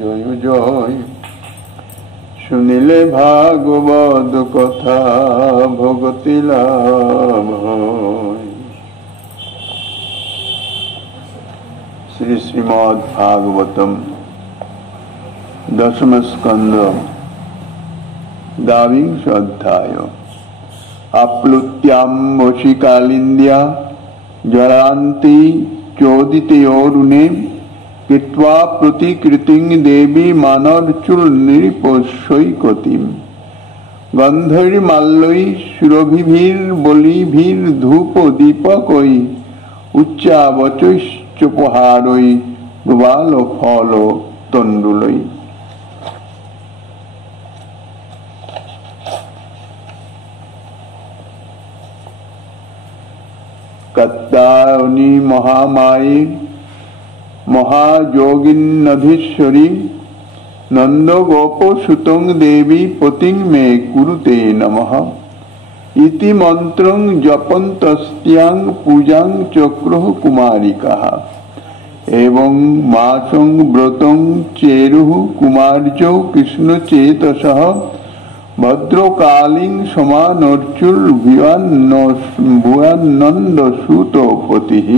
জয় জয়। শুনিলে ভাগবত কথা ভগতি লাভ হয়। শ্রী শ্রীমদ ভাগবতম দশম স্কন্ধ দ্বাবিংশ অধ্যায়। আপ্লুত্যাম্বসি কালিন্দ্যা জরান্তি চোদিতয়োরুণে কৃত্বা প্রতিকৃতিং দেবী মানরচূল নৃপস্যৈকতিম গন্ধৈর্মাল্যৈ সুরভিভির বলিভির ধূপ দীপকৈ উচ্চাবচৈশ্চোপহারৈ গ্বাল ফল তণ্ডুলৈ। কাত্যায়নী মহামায়ে মহাযোগিন্নধীশ্বরী নন্দ গোপসুতং দেবী পতিং মে কুরুতে নমঃ ইতি মন্ত্রং জপন্তস্ত্যাং পূজাং চক্রুঃ কুমারিকাঃ এবং মাসং ব্রতং চেরুঃ কুমার্যৌ কৃষ্ণচেতসঃ ভদ্রকালীং সমানর্চুল ভুয়ানন্দসুতপতিঃ।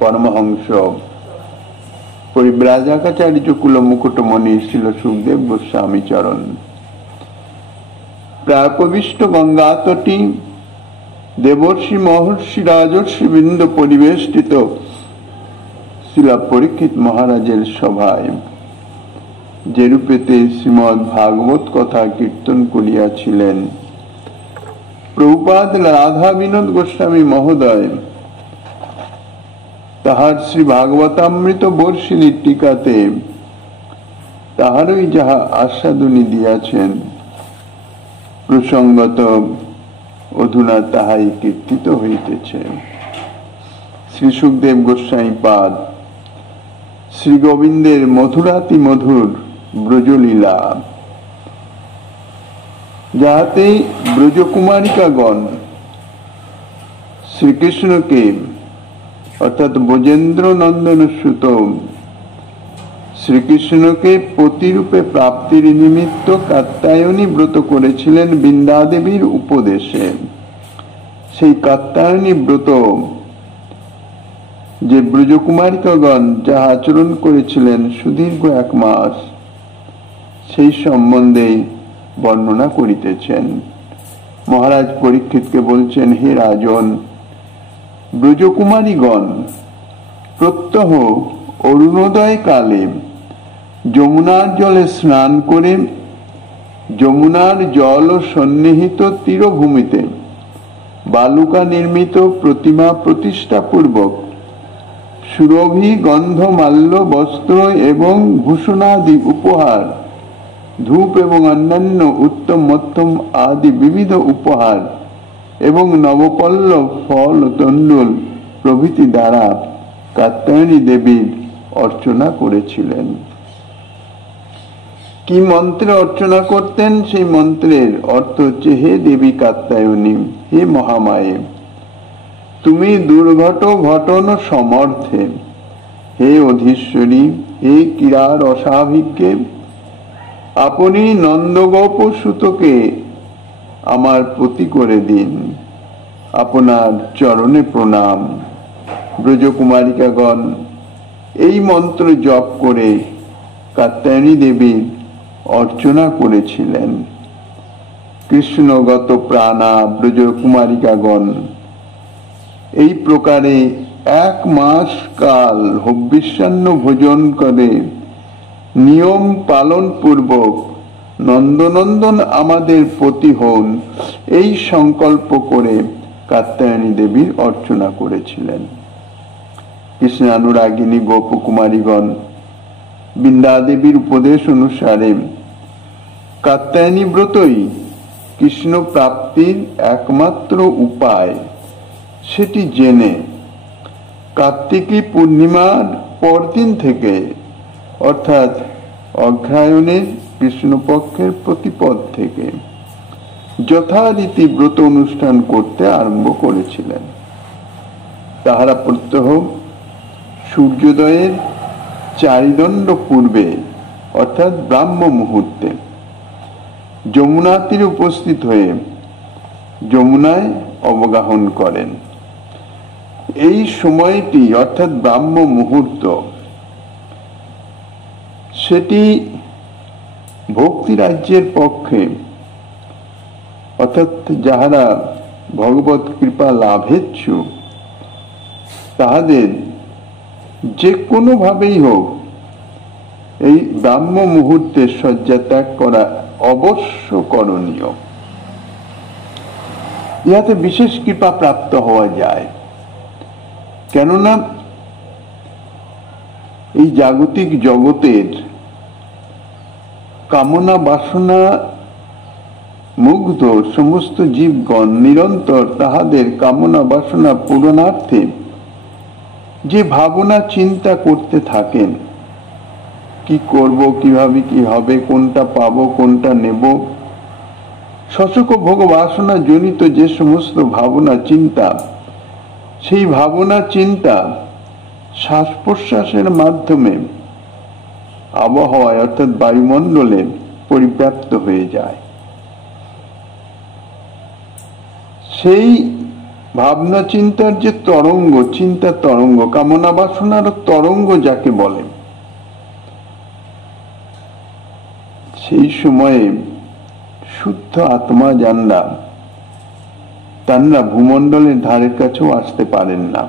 পরমহংস পরিব্রাজকাচার্য কুল মুকুটমণি শিল সুখদেব গোস্বামী চরণ প্রাপবিষ্ট গঙ্গা তটী দেবর্ষি মহর্ষি রাজর্ষি বৃন্দ পরিবেষ্টিত শিলা পরীক্ষিত মহারাজের সভায় যে রূপেতে শ্রীমদ ভাগবত কথা কীর্তন করিয়াছিলেন, প্রভুপাদ রাধা বিনোদ গোস্বামী মহোদয় তাহার শ্রী ভাগবতামৃত বর্ষিণী টিকাতে তাহারই যাহা আস্বাদনী দিয়াছেন, প্রসঙ্গত অধুনা তাহাই কীর্তিত হইতেছে। শ্রী সুখদেব গোস্বামী পাদ শ্রী গোবিন্দের মধুরাতি মধুর ব্রজলীলা, যাহাতে ব্রজকুমারিকাগণ শ্রীকৃষ্ণকে অর্থাৎ ব্রজেন্দ্র নন্দন সুত শ্রীকৃষ্ণকে পতিরূপে প্রাপ্তির নিমিত্ত কাত্যায়নী ব্রত করেছিলেন বৃন্দাদেবীর উপদেশে। সেই কাত্যায়নী ব্রত যে ব্রজকুমারিকাগণ যাহা আচরণ করেছিলেন সুদীর্ঘ 1 মাস, সেই সম্বন্ধে বর্ণনা করিতেছেন। মহারাজ পরীক্ষিতকে বলছেন, হে রাজন, ব্রজকুমারীগণ প্রত্যহ অরুণোদয় কালে যমুনার জলে স্নান করে যমুনার জল সন্নিহিত তীরভূমিতে বালুকা নির্মিত প্রতিমা প্রতিষ্ঠা পূর্বক সুরভি গন্ধ মাল্য বস্ত্র এবং ভূষণাদি উপহার, ধূপ এবং অন্যান্য উত্তম মধ্যম আদি বিবিধ উপহার এবং নবপল্লব ফল তণ্ডুল প্রভৃতি দ্বারা কাত্যায়নী দেবীর অর্চনা করেছিলেন। কি মন্ত্রে অর্চনা করতেন? সেই মন্ত্রের অর্থ হচ্ছে, হে দেবী কাত্যায়নী, হে মহামায়ে, তুমি দুর্ঘট ঘটন সমর্থে, হে অধীশ্বরী, হে কিরার অসাভিজ্ঞে, আপনি নন্দগোপ সুতকে আমার পতি করে দিন। আপনার চরণে প্রণাম। ব্রজকুমারিকাগণ এই মন্ত্র জপ করে কাত্যায়নী দেবীর অর্চনা করেছিলেন। কৃষ্ণগত প্রাণা ব্রজকুমারিকাগণ এই প্রকারে 1 মাস কাল হবিষ্যান্ন ভোজন করে নিয়ম পালন পূর্বক নন্দনন্দন আমাদের পতি হন, এই সংকল্প করে কাত্যায়নী দেবীর অর্চনা করেছিলেন। কৃষ্ণানুরাগিনী গোপকুমারীগণ বৃন্দাদেবীর উপদেশ অনুসারে কাত্যায়নী ব্রতই কৃষ্ণ প্রাপ্তির একমাত্র উপায়, সেটি জেনে কার্তিকী পূর্ণিমার পরদিন থেকে অর্থাৎ অগ্রহায়ণের কৃষ্ণপক্ষের প্রতিপদ থেকে যথারীতি ব্রত অনুষ্ঠান করতে আরম্ভ করেছিলেন। তাহারা প্রত্যহ সূর্যোদয়ের চারিদণ্ড পূর্বে অর্থাৎ ব্রাহ্ম মুহূর্তে যমুনা তীরে উপস্থিত হয়ে যমুনায় অবগাহন করেন। এই সময়টি অর্থাৎ ব্রাহ্ম মুহূর্ত, সেটি ভক্তি রাজ্যের পক্ষে অর্থাৎ যাহারা ভগবত কৃপা লাভেচ্ছু তাহাদের যে কোনো ভাবেই হোক এই ব্রাহ্ম মুহূর্তে শয্যা ত্যাগ করা অবশ্য করণীয়। ইহাতে বিশেষ কৃপা প্রাপ্ত হওয়া যায়। কেননা এই জাগতিক জগতের কামনা বাসনা মুগ্ধ সমস্ত জীবগণ নিরন্তর তাহাদের কামনা বাসনা পূরণার্থে যে ভাবনা চিন্তা করতে থাকেন, কি করব, কিভাবে কি হবে, কোনটা পাবো, কোনটা নেব, শশক ভোগ বাসনা জনিত যে সমস্ত ভাবনা চিন্তা, সেই ভাবনা চিন্তা শ্বাস প্রশ্বাসের মাধ্যমে আবহাওয়ায় অর্থাৎ বায়ুমণ্ডলে পরিব্যাপ্ত হয়ে যায়। সেই ভাবনা চিন্তার যে তরঙ্গ, চিন্তা তরঙ্গ, কামনা বাসনার তরঙ্গ যাকে বলে, সেই সময়ে শুদ্ধ আত্মা যানরা তারা ভূমণ্ডলের ধারের কাছেও আসতে পারেন না।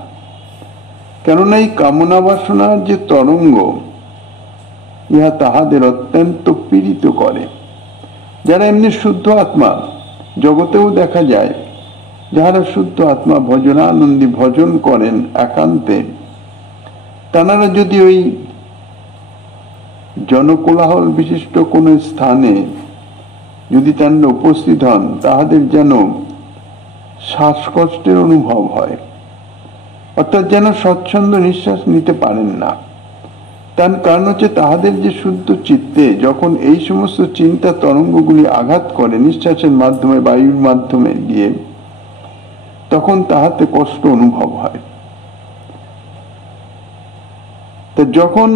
কেননা এই কামনা বাসনার যে তরঙ্গ, ইহা তাহাদের অত্যন্ত পীড়িত করে। যারা এমনি শুদ্ধ আত্মা, জগতেও দেখা যায় যাহারা শুদ্ধ আত্মা ভজনানন্দী ভজন করেন একান্তে, তাঁরা যদি ওই জনকোলাহল বিশিষ্ট কোন স্থানে যদি তাঁরা উপস্থিত হন, তাহাদের যেন শ্বাসকষ্টের অনুভব হয়, অর্থাৎ যেন স্বচ্ছন্দ নিঃশ্বাস নিতে পারেন না। তার কারণ হচ্ছে তাহাদের যে শুদ্ধ চিত্তে যখন এই সমস্ত চিন্তা তরঙ্গগুলি আঘাত করে নিঃশ্বাসের মাধ্যমে, বায়ুর মাধ্যমে গিয়ে, তখন তাহাতে কষ্ট অনুভব হয়। তো যখন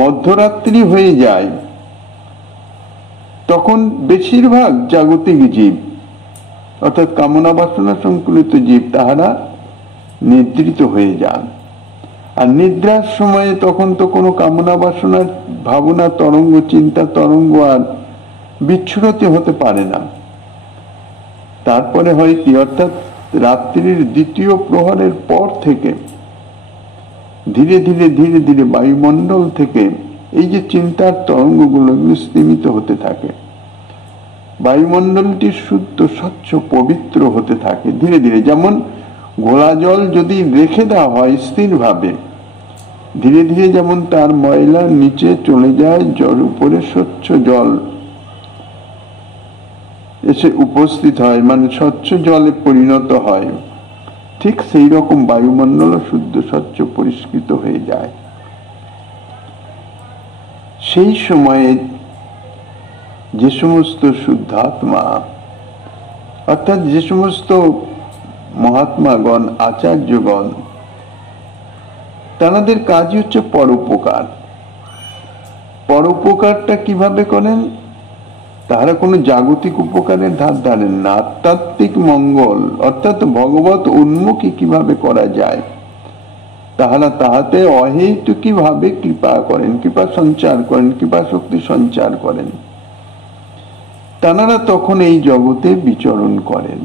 মধ্যরাত্রি হয়ে যায়, তখন বেশিরভাগ জাগতিক জীব অর্থাৎ কামনা বাসনা সংকুলিত জীব তাহারা নিদ্রিত হয়ে যান। আর নিদ্রার সময়ে তখন তো কোনো কামনা বাসনার ভাবনা তরঙ্গ, চিন্তা তরঙ্গ আর বিচ্ছুরতি হতে পারে না। তারপরে হয় কি, অর্থাৎ রাত্রির দ্বিতীয় প্রহরের পর থেকে ধীরে ধীরে ধীরে ধীরে বায়ুমণ্ডল থেকে এই যে চিন্তার তরঙ্গগুলো স্তিমিত হতে থাকে, বায়ুমণ্ডলটি শুদ্ধ স্বচ্ছ পবিত্র হতে থাকে ধীরে ধীরে। যেমন ঘোলা জল যদি রেখে দেওয়া হয় স্থিরভাবে, ধীরে ধীরে যেমন তার ময়লা নিচে চলে যায়, জল উপরে স্বচ্ছ জল এসে উপস্থিত হয়, মানে স্বচ্ছ জলে পরিণত হয়, ঠিক সেই রকম বায়ুমণ্ডল শুদ্ধ স্বচ্ছ পরিষ্কৃত হয়ে যায়। সেই সময়ে যে সমস্ত শুদ্ধাত্মা অর্থাৎ যে সমস্ত মহাত্মাগণ, আচার্যগণ, তাদের কাজই হচ্ছে পরোপকার। পরোপকারটা কিভাবে করেন? তাহারা কোনো জাগতিক উপকারের ধার ধারেন না, আধ্যাত্মিক মঙ্গল অর্থাৎ ভগবত উন্মুখী কিভাবে করা যায় তাহারা তাহাতে অহেতুকী ভাবে কৃপা করেন, কৃপা সঞ্চার করেন, কৃপা শক্তি সঞ্চার করেন। তাঁরা তখন এই জগতে বিচরণ করেন,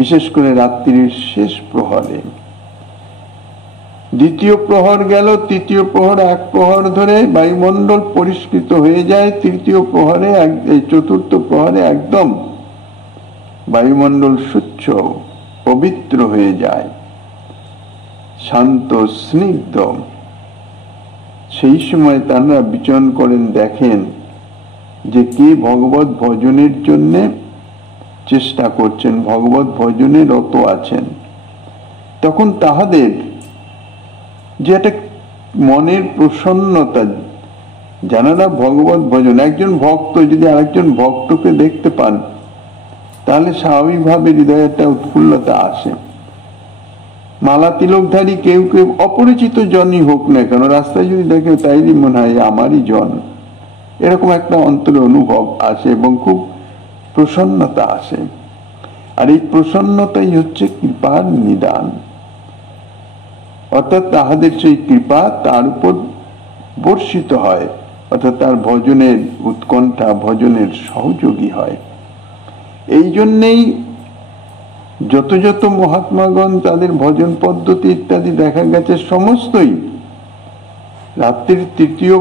বিশেষ করে রাত্রির শেষ প্রহরে। দ্বিতীয় প্রহর গেল, তৃতীয় প্রহর এক প্রহর ধরে বায়ুমণ্ডল পরিষ্কৃত হয়ে যায়, তৃতীয় প্রহরে, চতুর্থ প্রহরে একদম বায়ুমণ্ডল স্বচ্ছ পবিত্র হয়ে যায়, শান্ত স্নিগ্ধ। সেই সময় তারা বিচরণ করেন, দেখেন যে কে ভগবত ভজনের জন্য চেষ্টা করছেন, ভগবত ভজনে রত আছেন। তখন তাহাদের যে একটা মনের প্রসন্নতা, যারা ভগবত ভজন, একজন ভক্ত যদি আরেকজন ভক্তকে দেখতে পান, তাহলে স্বাভাবিকভাবে হৃদয়ে একটা উৎফুল্লতা আসে। মালা তিলকধারী কেউ কেউ অপরিচিত জনই হোক না কেন, রাস্তায় যদি দেখে তাইলে মনে হয় আমারই জন, এরকম একটা অন্তরে অনুভব আসে এবং খুব প্রসন্নতা আসে। আর এই প্রসন্নতাই হচ্ছে কৃপার নিদান, অর্থাৎ তাহাদের সেই কৃপা তার উপর বর্ষিত হয়, অর্থাৎ তার ভজনের উৎকণ্ঠা, ভজনের সহযোগী হয়। এই জন্যেই যত যত মহাত্মাগণ তাদের ভজন পদ্ধতি ইত্যাদি দেখা গেছে সমস্তই রাত্রির তৃতীয়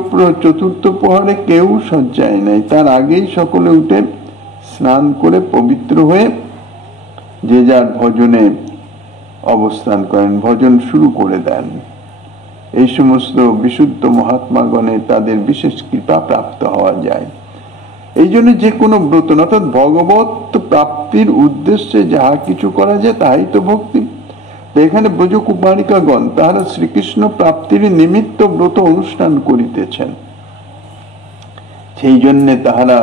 চতুর্থ প্রহরে কেউ শয্যায় নাই, তার আগেই সকলে উঠে স্নান করে পবিত্র হয়ে যে যার ভজনে অবস্থান করেন, ভজন শুরু করে দেন। এই সমস্ত বিশুদ্ধ মহাত্মাগণে তাদের বিশেষ কৃপা প্রাপ্ত হওয়া যায়। এই জন্য যে কোনো ব্রত অর্থাৎ ভগবত প্রাপ্তির উদ্দেশ্যে যাহা কিছু করা যায় তাহাই তো ভক্তি। এখানে ব্রজকুমারিকাগণ তাহারা শ্রীকৃষ্ণ প্রাপ্তির নিমিত্ত ব্রত অনুষ্ঠান করিতেছেন, সেই জন্য তাহারা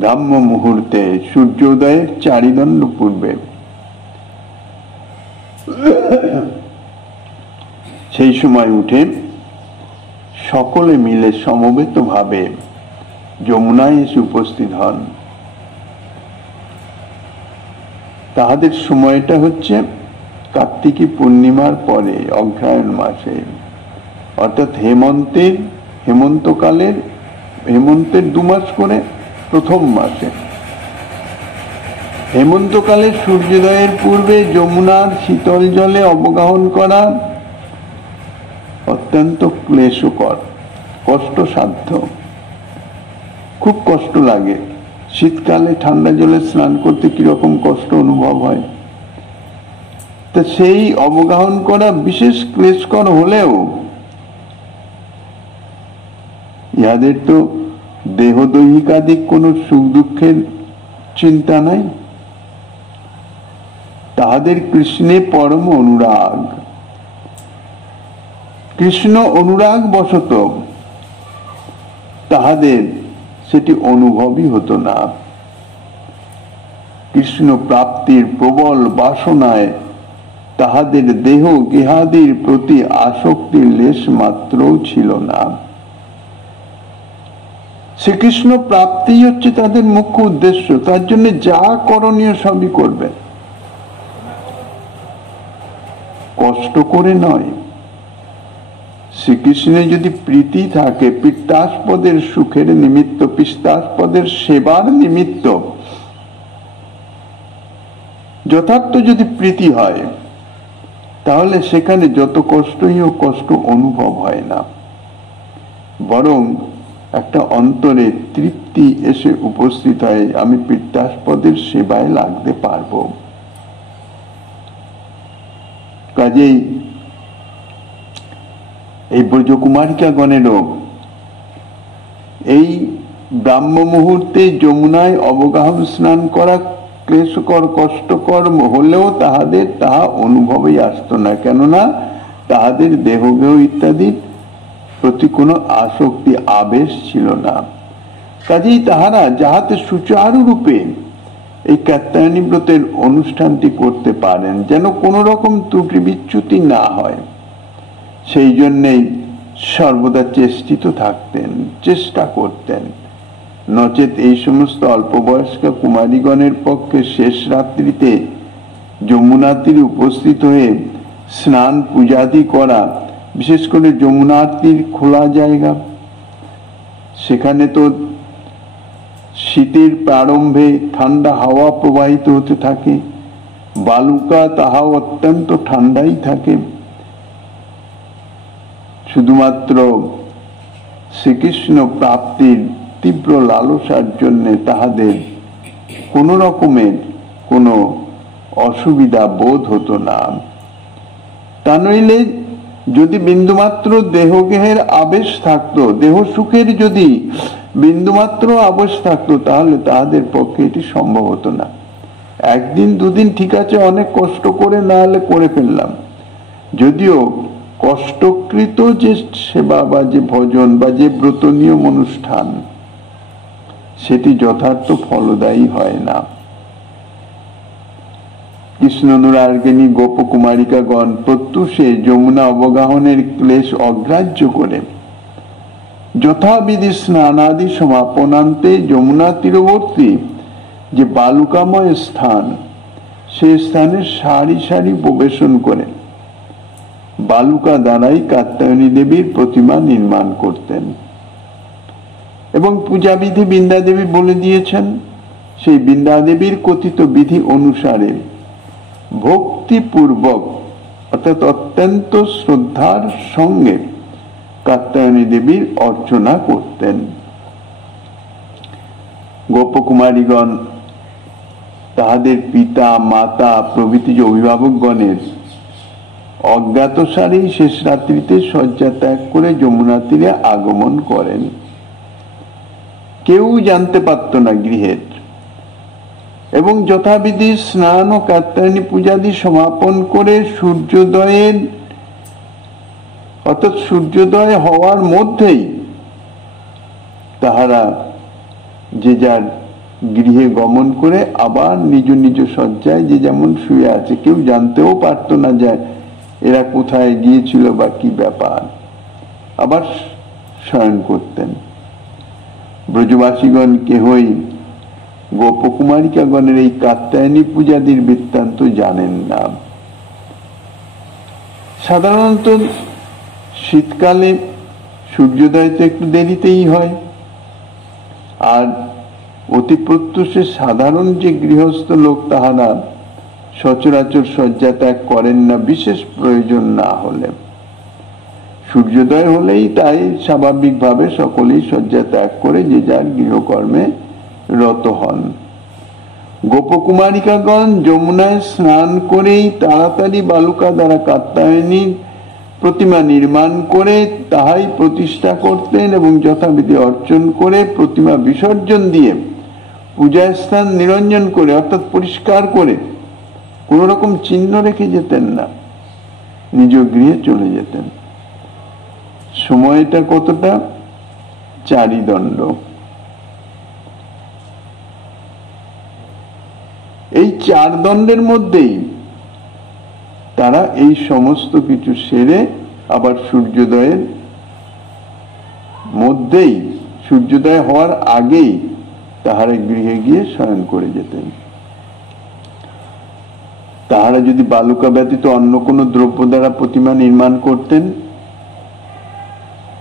ব্রাহ্ম মুহূর্তে সূর্যোদয়ের চারিদণ্ড পূর্বে সেই সময় উঠে সকলে মিলে সমবেত ভাবে যমুনায় এসে উপস্থিত হন। তাহাদের সময়টা হচ্ছে কার্তিকী পূর্ণিমার পরে অগ্রহায়ণ মাসে, অর্থাৎ হেমন্তকালের 2 মাস করে প্রথম মাসে হেমন্তকালে সূর্যোদয়ের পূর্বে যমুনার শীতল জলে অবগাহন করা অত্যন্ত ক্লেশকর, কষ্টসাধ্য, খুব কষ্ট লাগে। শীতকালে ঠান্ডা জলে স্নান করতে কিরকম কষ্ট অনুভব হয়, তা সেই অবগাহন করা বিশেষ ক্লেশকর হলেও ইহাদের তো দেহদৈহিকাদিক কোনো সুখ দুঃখের চিন্তা নাই, তাহাদের কৃষ্ণে পরম অনুরাগ। কৃষ্ণ অনুরাগ বশত তাহাদের সেটি অনুভবই হতো না। কৃষ্ণ প্রাপ্তির প্রবল বাসনায় তাহাদের দেহ গেহাদির প্রতি আসক্তির লেশ মাত্রও ছিল না। শ্রীকৃষ্ণ প্রাপ্তি হচ্ছে তাদের মুখ্য উদ্দেশ্য, তার জন্য যা করণীয় সবই করবে, কষ্ট করে নয়। শ্রীকৃষ্ণের যদি প্রীতি থাকে, পিত্তাস্পদের সুখের নিমিত্ত, পিত্তাস্পদের সেবার নিমিত্ত যথার্থ যদি প্রীতি হয়, তাহলে সেখানে যত কষ্টই হোক কষ্ট অনুভব হয় না, বরং একটা অন্তরে তৃপ্তি এসে উপস্থিত হয়, আমি পিত্তাস্পদের সেবায় লাগতে পারবো। কাজেই এই ব্রজকুমারিকাগণেরও এই ব্রাহ্ম মুহূর্তে যমুনায় অবগাহন স্নান করা ক্লেশকর কষ্টকর হলেও তাহাদের তাহা অনুভবেই আসতো না, কেননা তাহাদের দেহগেহ ইত্যাদি প্রতি কোনো আসক্তি আবেশ ছিল না। কাজেই তাহারা যাহাতে সুচারু রূপে এই কাত্যায়নী ব্রতের অনুষ্ঠানটি করতে পারেন, যেন কোনো রকম ত্রুটি বিচ্যুতি না হয়, সেই জন্যেই সর্বদা চেষ্টিত থাকতেন, চেষ্টা করতেন। নচেত এই সমস্ত অল্প বয়স্কা কুমারীগণের পক্ষে শেষ রাত্রিতে যমুনা তীরে উপস্থিত হয়ে স্নান পূজাদি করা, বিশেষ করে যমুনা তীর খোলা জায়গা, সেখানে তো শীতের প্রারম্ভে ঠান্ডা হাওয়া প্রবাহিত হতে থাকে, বালুকা তাহাও অত্যন্ত ঠান্ডাই থাকে। শুধুমাত্র শ্রীকৃষ্ণ প্রাপ্তির তীব্র লালসার জন্য তাহাদের কোন রকমের কোনো অসুবিধা বোধ হতো না। তা নইলে যদি বিন্দুমাত্র দেহগেহের আবেশ থাকতো, দেহ সুখের যদি বিন্দুমাত্র আবেশ থাকতো, তাহলে তাহাদের পক্ষে এটি সম্ভব হতো না। একদিন দুদিন ঠিক আছে, অনেক কষ্ট করে না হলে করে ফেললাম, যদিও কষ্টকৃত যে সেবা বা যে ভজন বা যে ব্রত নিয়ম অনুষ্ঠান, সেটি যথার্থ ফলদায়ী হয় না। কৃষ্ণনুরাগিনী গোপকুমারিকাগণ প্রত্যুষে যমুনা অবগাহনের ক্লেশ অগ্রাহ্য করে যথাবিধি স্নানাদি সমাপনান্তে যমুনা তীরবর্তী যে বালুকাময় স্থান, সে স্থানে সারি সারি প্রবেশন করে বালুকা দ্বারাই কাত্যায়নী দেবীর প্রতিমা নির্মাণ করতেন। এবং পূজাবিধি বৃন্দা দেবী বলে দিয়েছেন। সেই বৃন্দা দেবীর কথিত বিধি অনুসারে ভক্তিপূর্বক অর্থাৎ অত্যন্ত শ্রদ্ধার সঙ্গে কাত্যায়নী দেবীর অর্চনা করতেন। গোপকুমারীগণ তাহাদের পিতা মাতা প্রভৃতি যে অভিভাবকগণের অজ্ঞাতসারেই শেষ রাত্রিতে শয্যা ত্যাগ করে যমুনা তীরে আগমন করেন। কেউ জানতে পারত না গৃহের, এবং যথাবিধি স্নান ও কাত্যায়নী পূজাদি সমাপন করে সূর্যোদয়ের অর্থাৎ সূর্যোদয় হওয়ার মধ্যেই তাহারা যে যার গৃহে গমন করে আবার নিজ নিজ শয্যায় যে যেমন শুয়ে আছে, কেউ জানতেও পারত না যে এরা কোথায় গিয়েছিল বা কি ব্যাপার, আবার শয়ন করতেন। ব্রজবাসীগণ কেহই গোপকুমারিকাগণের এই কাত্যায়নী পূজাদির বৃত্তান্ত জানেন না। সাধারণত শীতকালে সূর্যোদয় তো একটু দেরিতেই হয়, আর অতি প্রত্যুষে সাধারণ যে গৃহস্থ লোক তাহারা সচরাচর শয্যা ত্যাগ করেন না বিশেষ প্রয়োজন না হলে। সূর্যোদয় হলেই তাই স্বাভাবিকভাবে সকলেই শয্যা ত্যাগ করে যে যার গৃহকর্মে রত হন। গোপকুমারিকাগণ যমুনায় স্নান করেই তাড়াতাড়ি বালুকা দ্বারা কাত্যায়নীর প্রতিমা নির্মাণ করে তাহাই প্রতিষ্ঠা করতেন এবং যথাবিধি অর্চন করে প্রতিমা বিসর্জন দিয়ে পূজা স্থান নিরঞ্জন করে অর্থাৎ পরিষ্কার করে কোন রকম চিহ্ন রেখে যেতেন না, নিজ গৃহে চলে যেতেন। সময়টা কতটা? 4 দণ্ড। এই 4 দণ্ডের মধ্যেই তারা এই সমস্ত কিছু সেরে আবার সূর্যোদয়ের মধ্যেই, সূর্যোদয় হওয়ার আগেই তাহারা গৃহে গিয়ে শয়ন করে যেতেন। তাহারা যদি বালুকা ব্যতীত অন্য কোনো দ্রব্য দ্বারা প্রতিমা নির্মাণ করতেন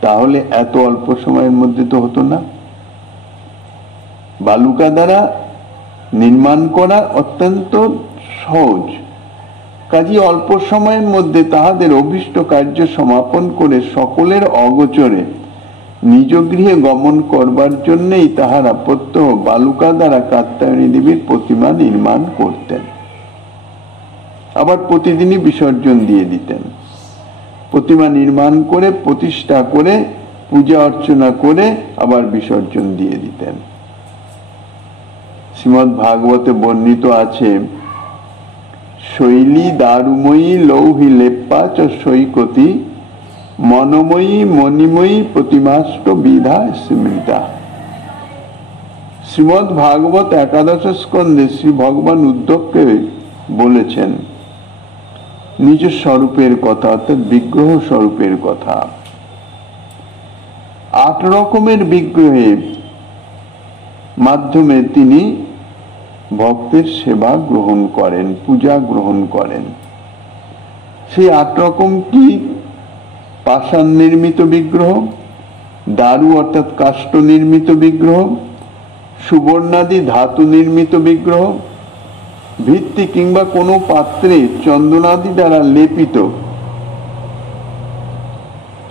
তাহলে এত অল্প সময়ের মধ্যে তো হতো না। বালুকা দ্বারা নির্মাণ করা অত্যন্ত সহজ, কাজেই অল্প সময়ের মধ্যে তাহাদের অভীষ্ট কার্য সমাপন করে সকলের অগোচরে নিজ গৃহে গমন করবার জন্যই তাহারা প্রত্যহ বালুকা দ্বারা কাত্যায়নী দেবীর প্রতিমা নির্মাণ করতেন। আবার প্রতিদিনই বিসর্জন দিয়ে দিতেন। প্রতিমা নির্মাণ করে প্রতিষ্ঠা করে পূজা অর্চনা করে আবার বিসর্জন দিয়ে দিতেন। শ্রীমদ্ ভাগবতে বর্ণিত আছে, শৈলী দারুময়ী লৌহি লেপ্পা চ সৈকতি মনময়ী মণিময়ী প্রতিমাষ্ট বিধা স্মৃতা। শ্রীমদ্ ভাগবত 11 স্কন্ধে শ্রী ভগবান উদ্ধবকে বলেছেন নিজ স্বরূপের কথা, অর্থাৎ বিগ্রহ স্বরূপের কথা। 8 রকমের বিগ্রহের মাধ্যমে তিনি ভক্তের সেবা গ্রহণ করেন, পূজা গ্রহণ করেন। সেই 8 রকম কি? পাষাণ নির্মিত বিগ্রহ, দারু অর্থাৎ কাষ্ঠ নির্মিত বিগ্রহ, সুবর্ণাদি ধাতু নির্মিত বিগ্রহ, ভিত্তি কিংবা কোনো পাত্রে চন্দনাদি দ্বারা লেপিত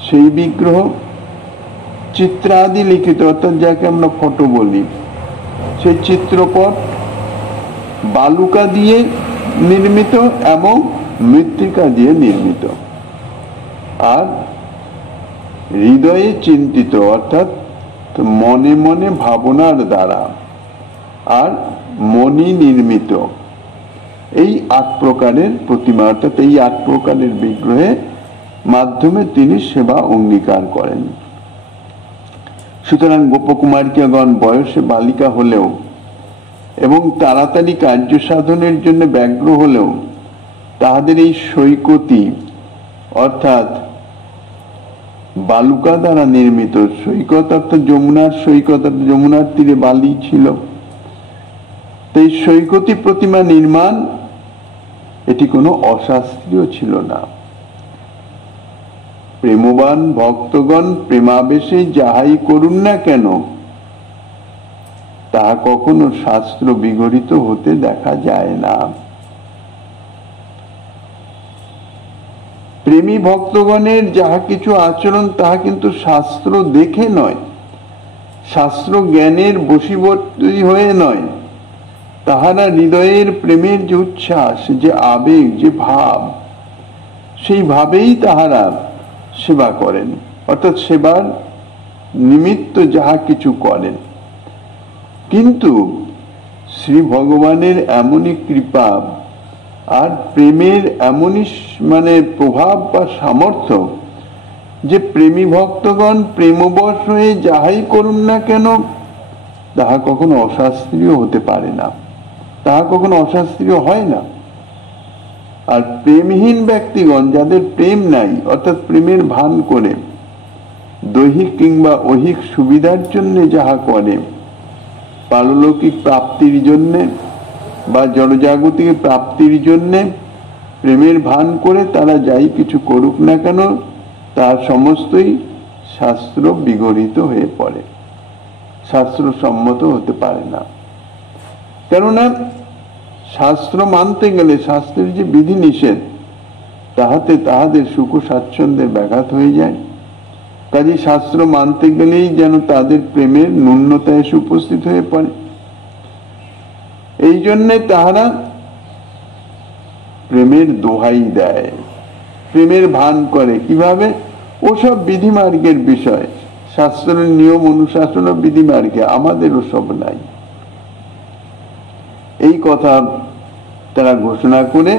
সেই বিগ্রহ, চিত্রাদি লিখিত অর্থাৎ যাকে আমরা ফটো বলি সেই চিত্রপট, বালুকা দিয়ে নির্মিত এবং মৃত্তিকা দিয়ে নির্মিত, আর হৃদয়ে চিন্তিত অর্থাৎ মনে মনে ভাবনার দ্বারা, আর মণি নির্মিত। এই 8 প্রকারের প্রতিমা অর্থাৎ এই 8 প্রকারের বিগ্রহের মাধ্যমে তিনি সেবা অঙ্গীকার করেন। সুতরাং গোপকুমারিকাগণ বয়সে বালিকা হলেও এবং তাড়াতাড়ি কার্য সাধনের জন্য ব্যগ্র হলেও তাহাদের এই সৈকতি অর্থাৎ বালুকা দ্বারা নির্মিত সৈকত, অর্থাৎ যমুনার সৈকত, যমুনার তীরে বালি ছিল, এই সৈকতি প্রতিমা নির্মাণ এটি কোনো অশাস্ত্রীয় ছিল না। প্রেমবান ভক্তগণ প্রেমাবেশে যাহাই করুন না কেন, তাহা কখনো শাস্ত্র বিগড়িত হতে দেখা যায় না। প্রেমী ভক্তগণের যাহা কিছু আচরণ তাহা কিন্তু শাস্ত্র দেখে নয়, শাস্ত্র জ্ঞানের বশীবর্তী হয়ে নয়, তাহারা হৃদয়ের প্রেমের যে উচ্ছ্বাস, যে আবেগ, যে ভাব, সেই ভাবেই তাহারা সেবা করেন, অর্থাৎ সেবার নিমিত্ত যাহা কিছু করেন। কিন্তু শ্রী ভগবানের এমনই কৃপা আর প্রেমের এমনই প্রভাব বা সামর্থ্য যে প্রেমী ভক্তগণ প্রেমবশ হয়ে যাহাই করুন না কেন তাহা কখনো অশাস্ত্রীয় হতে পারে না, তাহা কখনো অশাস্ত্রীয় হয় না। আর প্রেমহীন ব্যক্তিগণ, যাদের প্রেম নাই, অর্থাৎ প্রেমের ভান করে দৈহিক কিংবা ঐহিক সুবিধার জন্য যাহা করে, পারলৌকিক প্রাপ্তির জন্যে বা জড়জাগতিক প্রাপ্তির জন্যে প্রেমের ভান করে তারা যাই কিছু করুক না কেন, তার সমস্তই শাস্ত্র বিগড়িত হয়ে পড়ে, শাস্ত্র সম্মত হতে পারে না। কেননা শাস্ত্র মানতে গেলে শাস্ত্রের যে বিধি নিষেধ, তাহাতে তাহাদের সুখ স্বাচ্ছন্দ্যের ব্যাঘাত হয়ে যায়। কাজে শাস্ত্র মানতে গেলেই যেন তাদের প্রেমের ন্যূনতা এসে উপস্থিত হয়ে পড়ে। এই জন্যে তাহারা প্রেমের দোহাই দেয়, প্রেমের ভান করে। কিভাবে? ওসব বিধিমার্গের বিষয়, শাস্ত্রের নিয়ম অনুশাসন ও বিধিমার্গে, আমাদের ওসব নাই, এই কথা তারা ঘোষণা করে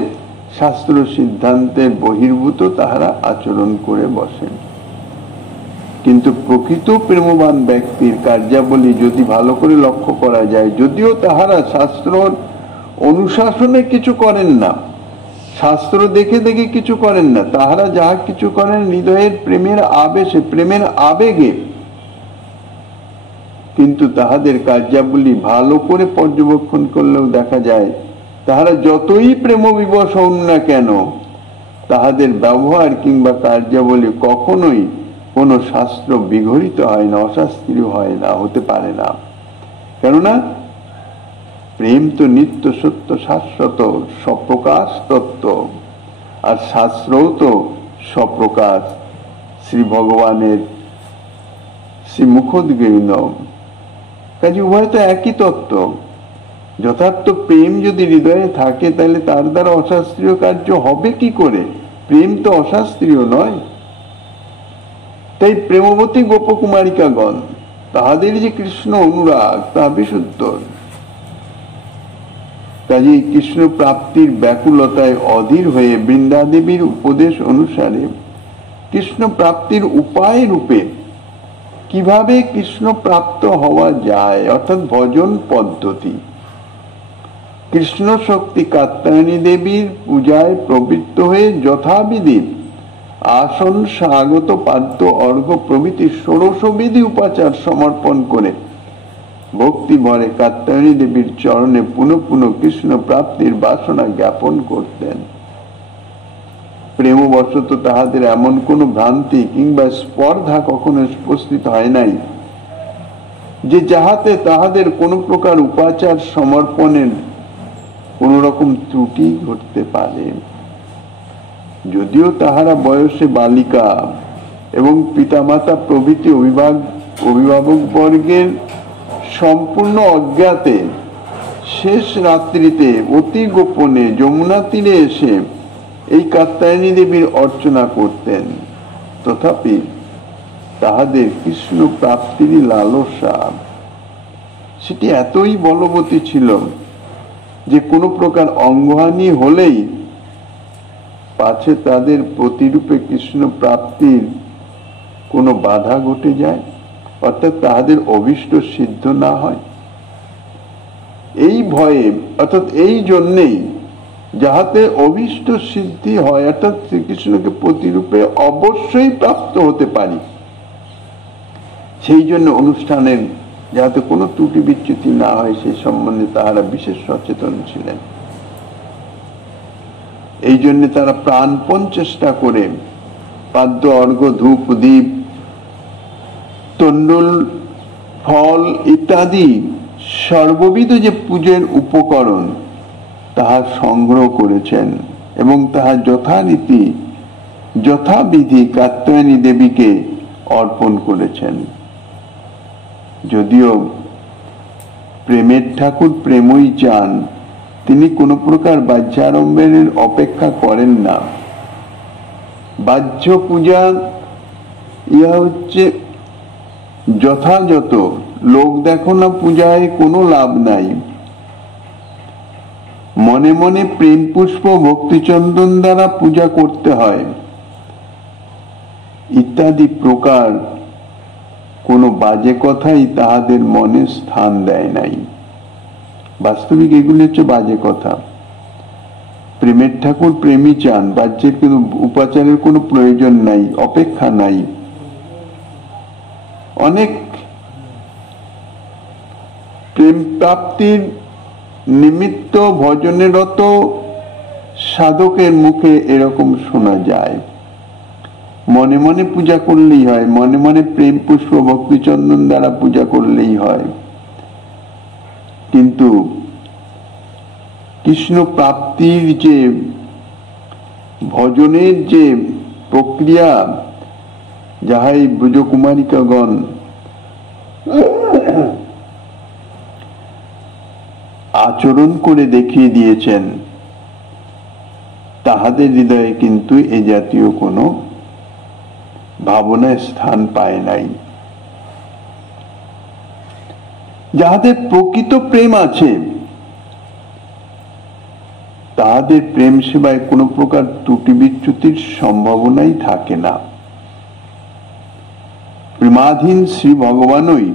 শাস্ত্র সিদ্ধান্তের বহির্ভূত তাহারা আচরণ করে বসেন। কিন্তু প্রকৃত প্রেমবান ব্যক্তির কার্যাবলী যদি ভালো করে লক্ষ্য করা যায়, যদিও তাহারা শাস্ত্র অনুশাসনে কিছু করেন না, শাস্ত্র দেখে দেখে কিছু করেন না, তাহারা যাহা কিছু করেন হৃদয়ের প্রেমের আবেশে, প্রেমের আবেগে। কিন্তু তাহাদের কার্যাবলী ভালো করে পর্যবেক্ষণ করলেও দেখা যায় তাহারা যতই প্রেম বিবশ হন না কেন, তাহাদের ব্যবহার কিংবা কার্যাবলী কখনোই কোন শাস্ত্র বিগড়িত হয় না, অশাস্ত্রীয় হয় না, হতে পারে না। কেননা প্রেম তো নিত্য সত্য শাশ্বত স্বপ্রকাশ তত্ত্ব, আর শাস্ত্রও তো স্বপ্রকাশ শ্রী ভগবানের শ্রী মুখোদ্গীর্ণ। কাজে উভয় তো একই তত্ত্ব। যথার্থ প্রেম যদি হৃদয়ে থাকে তাহলে তার দ্বারা অশাস্ত্রীয় কার্য হবে কি করে? প্রেম তো অশাস্ত্রীয় নয়। তাই প্রেমবতী গোপকুমারিকাগণ, তাহাদের যে কৃষ্ণ অনুরাগ তাহা বিশুদ্ধ। কাজে কৃষ্ণ প্রাপ্তির ব্যাকুলতায় অধীর হয়ে বৃন্দাদেবীর উপদেশ অনুসারে কৃষ্ণ প্রাপ্তির উপায় রূপে কিভাবে কৃষ্ণ প্রাপ্ত হওয়া যায়, অর্থাৎ ভজন পদ্ধতি, কৃষ্ণ শক্তি কাত্যায়নী দেবীর পূজায় প্রবৃত্ত হয়ে যথাবিধি আসন স্বাগত পাদ্য অর্ঘ্য প্রভৃতি ষোড়শবিধি উপাচার সমর্পণ করে ভক্তি ভরে কাত্যায়নী দেবীর চরণে পুনঃ পুনঃ কৃষ্ণ প্রাপ্তির বাসনা জ্ঞাপন করতেন। প্রেমবশত তাহাদের এমন কোন ভ্রান্তি কিংবা স্পর্ধা কখনো উপস্থিত হয় নাই যে যাহাতে তাহাদের কোন প্রকার উপাচার সমর্পণের কোন রকম ত্রুটি ঘটতে পারে। যদিও তাহারা বয়সে বালিকা এবং পিতামাতা প্রভৃতি অভিভাবক বর্গের সম্পূর্ণ অজ্ঞাতে শেষ রাত্রিতে অতি গোপনে যমুনা তীরে এসে এই কাত্যায়নী দেবীর অর্চনা করতেন, তথাপি তাহাদের কৃষ্ণ প্রাপ্তির লালসা সেটি এতই বলবতী ছিল যে কোনো প্রকার অঙ্গহানি হলেই পাছে তাদের প্রতিরূপে কৃষ্ণ প্রাপ্তির কোনো বাধা ঘটে যায়, অর্থাৎ তাহাদের অভিষ্ট সিদ্ধ না হয়। এই ভয়ে অর্থাৎ এই জন্যেই যাহাতে অভীষ্ট সিদ্ধি হয়, অর্থাৎ শ্রীকৃষ্ণকে প্রতিরূপে অবশ্যই প্রাপ্ত হতে পারি, সেই জন্য অনুষ্ঠানের যাতে কোনো ত্রুটি বিচ্যুতি না হয় সে সম্বন্ধে তাহারা বিশেষ সচেতন ছিলেন। এই জন্য তারা প্রাণপণ চেষ্টা করে পাদ্য, অর্ঘ্য, ধূপ, দীপ, তণ্ডুল, ফল ইত্যাদি সর্ববিধ যে পূজার উপকরণ তাহা সংগ্রহ করেছেন এবং তাহা যথারীতি যথাবিধি কাত্যায়নী দেবীকে অর্পণ করেছেন। যদিও প্রেমের ঠাকুর প্রেমই চান, তিনি কোন প্রকার বাহ্যাড়ম্বরের অপেক্ষা করেন না। বাহ্য পূজা ইহা হচ্ছে যথাযথ, লোক দেখো না পূজায় কোনো লাভ নাই। মনে মনে প্রেম পুষ্প ভক্তিচন্দন দ্বারা পূজা করতে হয় ইত্যাদি প্রকার কোন বাজে কথাই তাহাদের মনে স্থান দেয় নাই। বাস্তবিক এগুলি হচ্ছে বাজে কথা। প্রেমের ঠাকুর প্রেমই চান, বাহ্যের কোন উপাচারের কোনো প্রয়োজন নাই, অপেক্ষা নাই। অনেক প্রেম প্রাপ্তির নিমিত্ত ভজনেরত সাধকের মুখে এরকম শোনা যায়, মনে মনে পূজা করলেই হয়, মনে মনে প্রেম পুষ্প ভক্তিচন্দন দ্বারা পূজা করলেই হয়। কিন্তু কৃষ্ণ প্রাপ্তির যে ভজনের যে প্রক্রিয়া, যাহাই ব্রজকুমারিকাগণ আচরণ করে দেখিয়ে দিয়েছেন, তাহাদের হৃদয়ে কিন্তু এ জাতীয় কোনো ভাবনায় স্থান পায় নাই। যাহাদের প্রকৃত প্রেম আছে তাহাদের প্রেম সেবায় কোনো প্রকার ত্রুটি বিচ্যুতির সম্ভাবনাই থাকে না। প্রেমাধীন শ্রী ভগবানই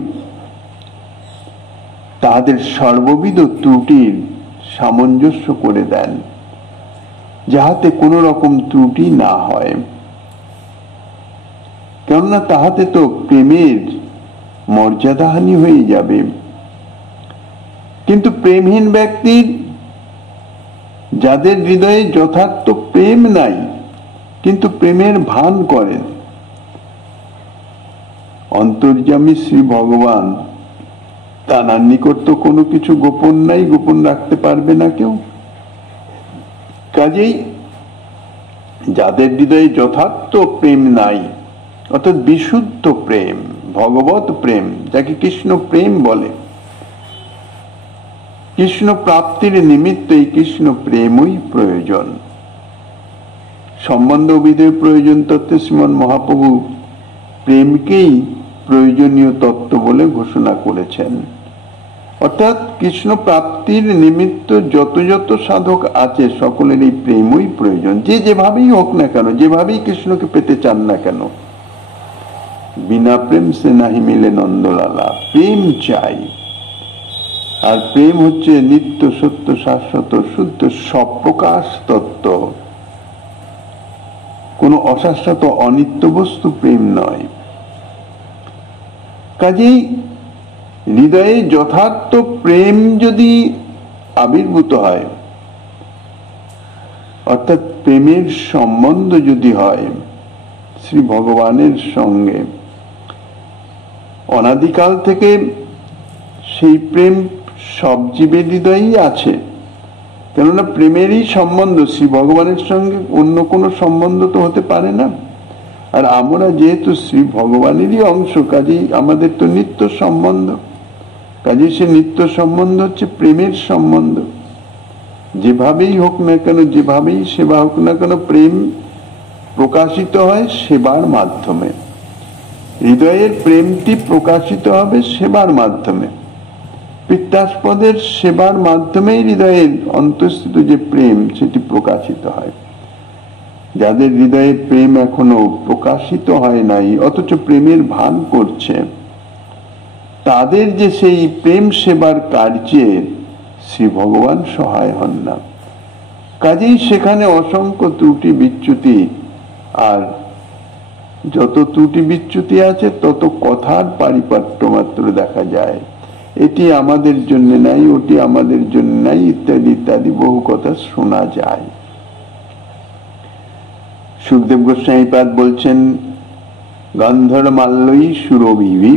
তাহাদের সর্ববিধ ত্রুটির সামঞ্জস্য করে দেন, যাহাতে কোনো রকম ত্রুটি না হয়। কেননা তাহাতে তো প্রেমের মর্যাদাহানি হয়ে যাবে। কিন্তু প্রেমহীন ব্যক্তির, যাদের হৃদয়ে যথার্থ প্রেম নাই কিন্তু প্রেমের ভান করেন, অন্তর্যামী শ্রী ভগবান তার নিকট তো কোনো কিছু গোপন নাই, গোপন রাখতে পারবে না কেউ। কাজেই যাদের হৃদয়ে যথার্থ প্রেম নাই, অর্থাৎ বিশুদ্ধ প্রেম, ভগবত প্রেম, যাকে কৃষ্ণ প্রেম বলে, কৃষ্ণ প্রাপ্তির নিমিত্তই কৃষ্ণ প্রেমই প্রয়োজন। সম্বন্ধ বিধেয় প্রয়োজন তত্ত্বে শ্রীমন মহাপ্রভু প্রেমকেই প্রয়োজনীয় তত্ত্ব বলে ঘোষণা করেছেন। অর্থাৎ কৃষ্ণ প্রাপ্তির নিমিত্ত যত যত সাধক আছে সকলের এই প্রেমই প্রয়োজন, যে যেভাবেই হোক না কেন, যেভাবেই কৃষ্ণকে পেতে চান না কেন। বিনা প্রেম সে নাহি মিলে নন্দলালা, প্রেম চাই। আর প্রেম হচ্ছে নিত্য সত্য শাশ্বত শুদ্ধ সপ্রকাশ তত্ত্ব, কোন অশাশ্বত অনিত্য বস্তু প্রেম নয়। কাজেই হৃদয়ে যথার্থ প্রেম যদি আবির্ভূত হয়, অর্থাৎ প্রেমের সম্বন্ধ যদি হয় শ্রী ভগবানের সঙ্গে, অনাদিকাল থেকে সেই প্রেম সব জীবের হৃদয়েই আছে। কেননা প্রেমেরই সম্বন্ধ, শ্রী ভগবানের সঙ্গে অন্য কোনো সম্বন্ধ তো হতে পারে না। আর আমরা যেহেতু শ্রী ভগবানেরই অংশ, কাজেই আমাদের তো নিত্য সম্বন্ধ। কাজেই সে নিত্য সম্বন্ধ হচ্ছে প্রেমের সম্বন্ধ। যেভাবেই হোক না কেন, যেভাবেই সেবা হোক না কেন, প্রেম প্রকাশিত হয় সেবার মাধ্যমে। হৃদয়ের প্রেমটি প্রকাশিত হবে সেবার মাধ্যমে। পিত্তাস্পদের সেবার মাধ্যমেই হৃদয়ের অন্তঃস্থিত যে প্রেম সেটি প্রকাশিত হয়। যাদের হৃদয়ে প্রেম এখনো প্রকাশিত হয় নাই অথচ প্রেমের ভান করছে, তাদের যে সেই প্রেম সেবার কার্যে শ্রী ভগবান সহায় হন না। কাজেই সেখানে অসংখ্য ত্রুটি বিচ্যুতি, আর যত ত্রুটি বিচ্যুতি আছে তত কথার পারিপাট্য মাত্র দেখা যায়। এটি আমাদের জন্য নাই, ওটি আমাদের জন্য নাই, ইত্যাদি ইত্যাদি বহু কথা শোনা যায়। সুখদেব গোস্বামীপাদ বলছেন, গন্ধর মাল্যই সুরভিভি।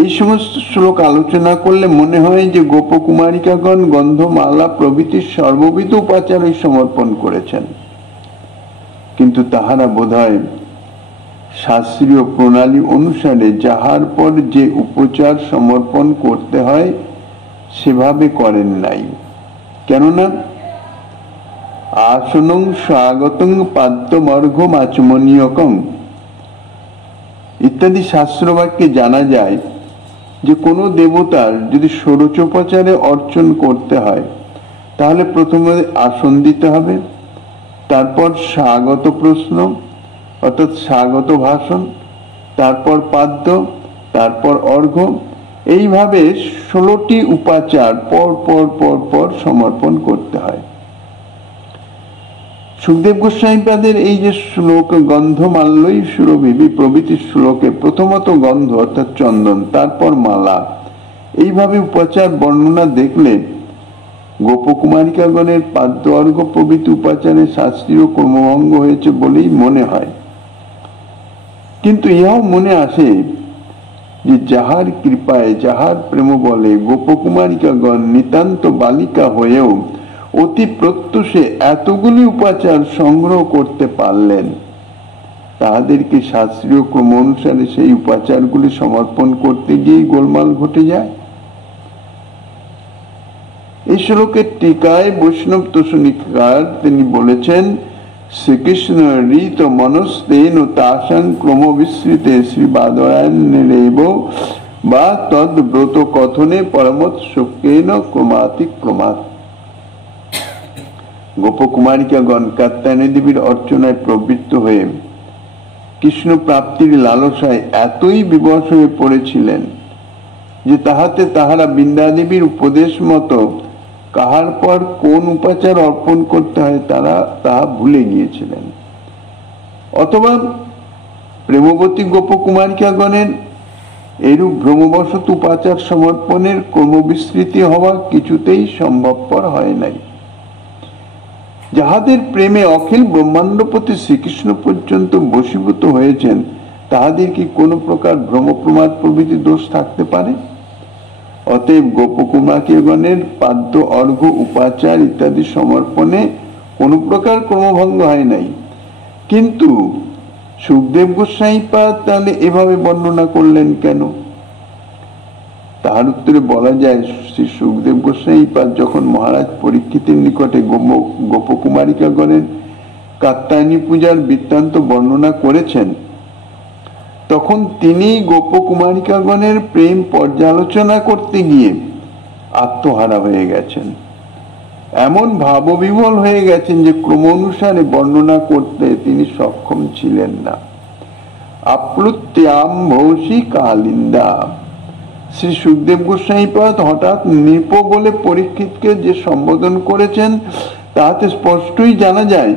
এই সমস্ত শ্লোক আলোচনা করলে মনে হয় যে গোপকুমারিকাগণ গন্ধমালা প্রভৃতি সর্ববিধ উপাচারই সমর্পণ করেছেন, কিন্তু তাহারা বোধহয় শাস্ত্রীয় প্রণালী অনুসারে যাহার পর যে উপচার সমর্পণ করতে হয় সেভাবে করেন নাই। কেননা আসনং স্বাগতং পাদ্যমর্ঘ্যম আচমনীয়কং ইত্যাদি শাস্ত্রবাক্যে জানা যায় যে কোনো দেবতার যদি ষোড়শোপচারে অর্চন করতে হয় তাহলে প্রথমে আসন দিতে হবে, তারপর স্বাগত প্রশ্ন অর্থাৎ স্বাগত ভাষণ, তারপর পাদ্য, তারপর অর্ঘ্য, এইভাবে 16টি উপাচার পর পর পর পর সমর্পণ করতে হয়। সুখদেব গোস্বামীপাদের এই যে শ্লোক গন্ধমাল্যই সুরভিভি প্রভৃতি শ্লোকে প্রথমত গন্ধ অর্থাৎ চন্দন, তারপর মালা, এইভাবে উপাচার বর্ণনা দেখলে গোপকুমারিকাগণের পাদ্য অর্ঘ্য প্রভৃতি উপাচারে শাস্ত্রীয় কর্মভঙ্গ হয়েছে বলেই মনে হয়। কিন্তু ইহাও মনে আসে যে যাহার কৃপায় যাহার প্রেম বলে গোপকুমারিকাগণ নিতান্ত বালিকা হয়েও অতি প্রত্যুষে এতগুলি উপাচার সংগ্রহ করতে পারলেন, তাহাদেরকে শাস্ত্রীয় ক্রম অনুসারে সেই উপাচারগুলি সমর্পণ করতে গিয়ে গোলমাল ঘটে যায়। এই শ্লোকের টিকায় বৈষ্ণব তোষণিকার তিনি বলেছেন, শ্রীকৃষ্ণ ঋত মনস্তেন তাসাং ক্রম বিস্মৃতে শ্রী বাদরায়ণেব বা তদ ব্রত কথনে পরমত শোকেন ক্রমাতিক ক্রমাৎ। গোপকুমারিকাগণ কাত্যায়নী দেবীর অর্চনায় প্রবৃত্ত হয়ে কৃষ্ণ প্রাপ্তির লালসায় এতই বিবশ হয়ে পড়েছিলেন যে তাহাতে তাহারা বৃন্দাদেবীর উপদেশ মতো কাহার পর কোন উপাচার অর্পণ করতে হয় তাহা ভুলে গিয়েছিলেন। অথবা প্রেমবতী গোপকুমারিকাগণের এরূপ ভ্রমবশত উপাচার সমর্পণের ক্রমবিস্মৃতি হওয়া কিছুতেই সম্ভবপর হয় নাই। যাহাদের প্রেমে অখিল ব্রহ্মাণ্ডপতি শ্রীকৃষ্ণ পর্যন্ত বশীভূত হয়েছেন তাহাদের কি কোনো প্রকার ভ্রমপ্রমাদ প্রভৃতি দোষ থাকতে পারে? অতএব গোপকুমারিকাগণের পাদ্য অর্ঘ্য উপাচার ইত্যাদি সমর্পণে কোনো প্রকার ক্রমভঙ্গ হয় নাই। কিন্তু সুখদেব গোস্বামীপাদ তাহলে এভাবে বর্ণনা করলেন কেন? তাহার উত্তরে বলা যায়, শ্রী সুখদেব গোস্বামীপাদ যখন মহারাজ পরীক্ষিতের নিকটে গোপকুমারিকাগণের কাত্যায়নী পূজার বৃত্তান্ত বর্ণনা করেছেন, তখন তিনি গোপকুমারিকাগণের প্রেম পর্যালোচনা করতে গিয়ে আত্মহারা হয়ে গেছেন, এমন ভাববিহ্বল হয়ে গেছেন যে ক্রম অনুসারে বর্ণনা করতে তিনি সক্ষম ছিলেন না। আপ্লুত্যাম ভৌসি কালিন্দা। শ্রী সুখদেব গোস্বামীপাদ হঠাৎ নৃপ বলে পরীক্ষিতকে যে সম্বোধন করেছেন তাহাতে স্পষ্টই জানা যায়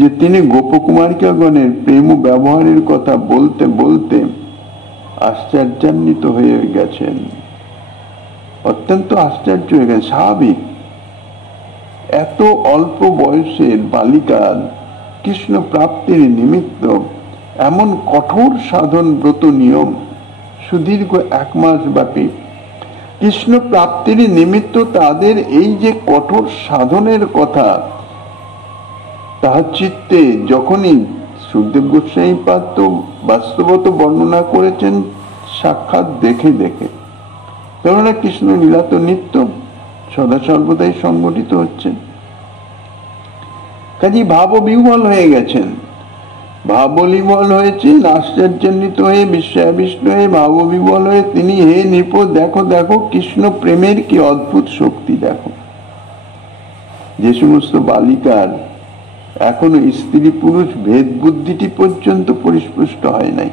যে তিনি গোপকুমারিকাগণের প্রেম ব্যবহারের কথা বলতে বলতে আশ্চর্যান্বিত হয়ে গেছেন, অত্যন্ত আশ্চর্য হয়ে গেছেন। স্বাভাবিক, এত অল্প বয়সের বালিকার কৃষ্ণ প্রাপ্তির নিমিত্ত এমন কঠোর সাধন ব্রত নিয়ম সুদীর্ঘ 1 মাস ব্যাপী কৃষ্ণ প্রাপ্তির নিমিত্ত তাদের এই যে কঠোর সাধনের কথা তাহার চিত্তে যখনই সুখদেব গোস্বামীপাদ তো বাস্তবত বর্ণনা করেছেন সাক্ষাৎ দেখে দেখে, কেননা কৃষ্ণ লীলা তো নিত্য সদা সর্বদাই সংগঠিত হচ্ছে। কাজে ভাববিহ্বল হয়ে গেছেন, ভাববিহ্বল হয়েছেন, আশ্চর্যান্বিত হয়ে বিস্ময়াবিষ্ট হয়ে ভাববিহ্বল হয়ে তিনি, হে নৃপ, দেখো দেখো কৃষ্ণ প্রেমের কি অদ্ভুত শক্তি দেখো। যে সমস্ত বালিকার এখনো স্ত্রী পুরুষ ভেদ বুদ্ধিটি পর্যন্ত পরিস্পষ্ট হয় নাই,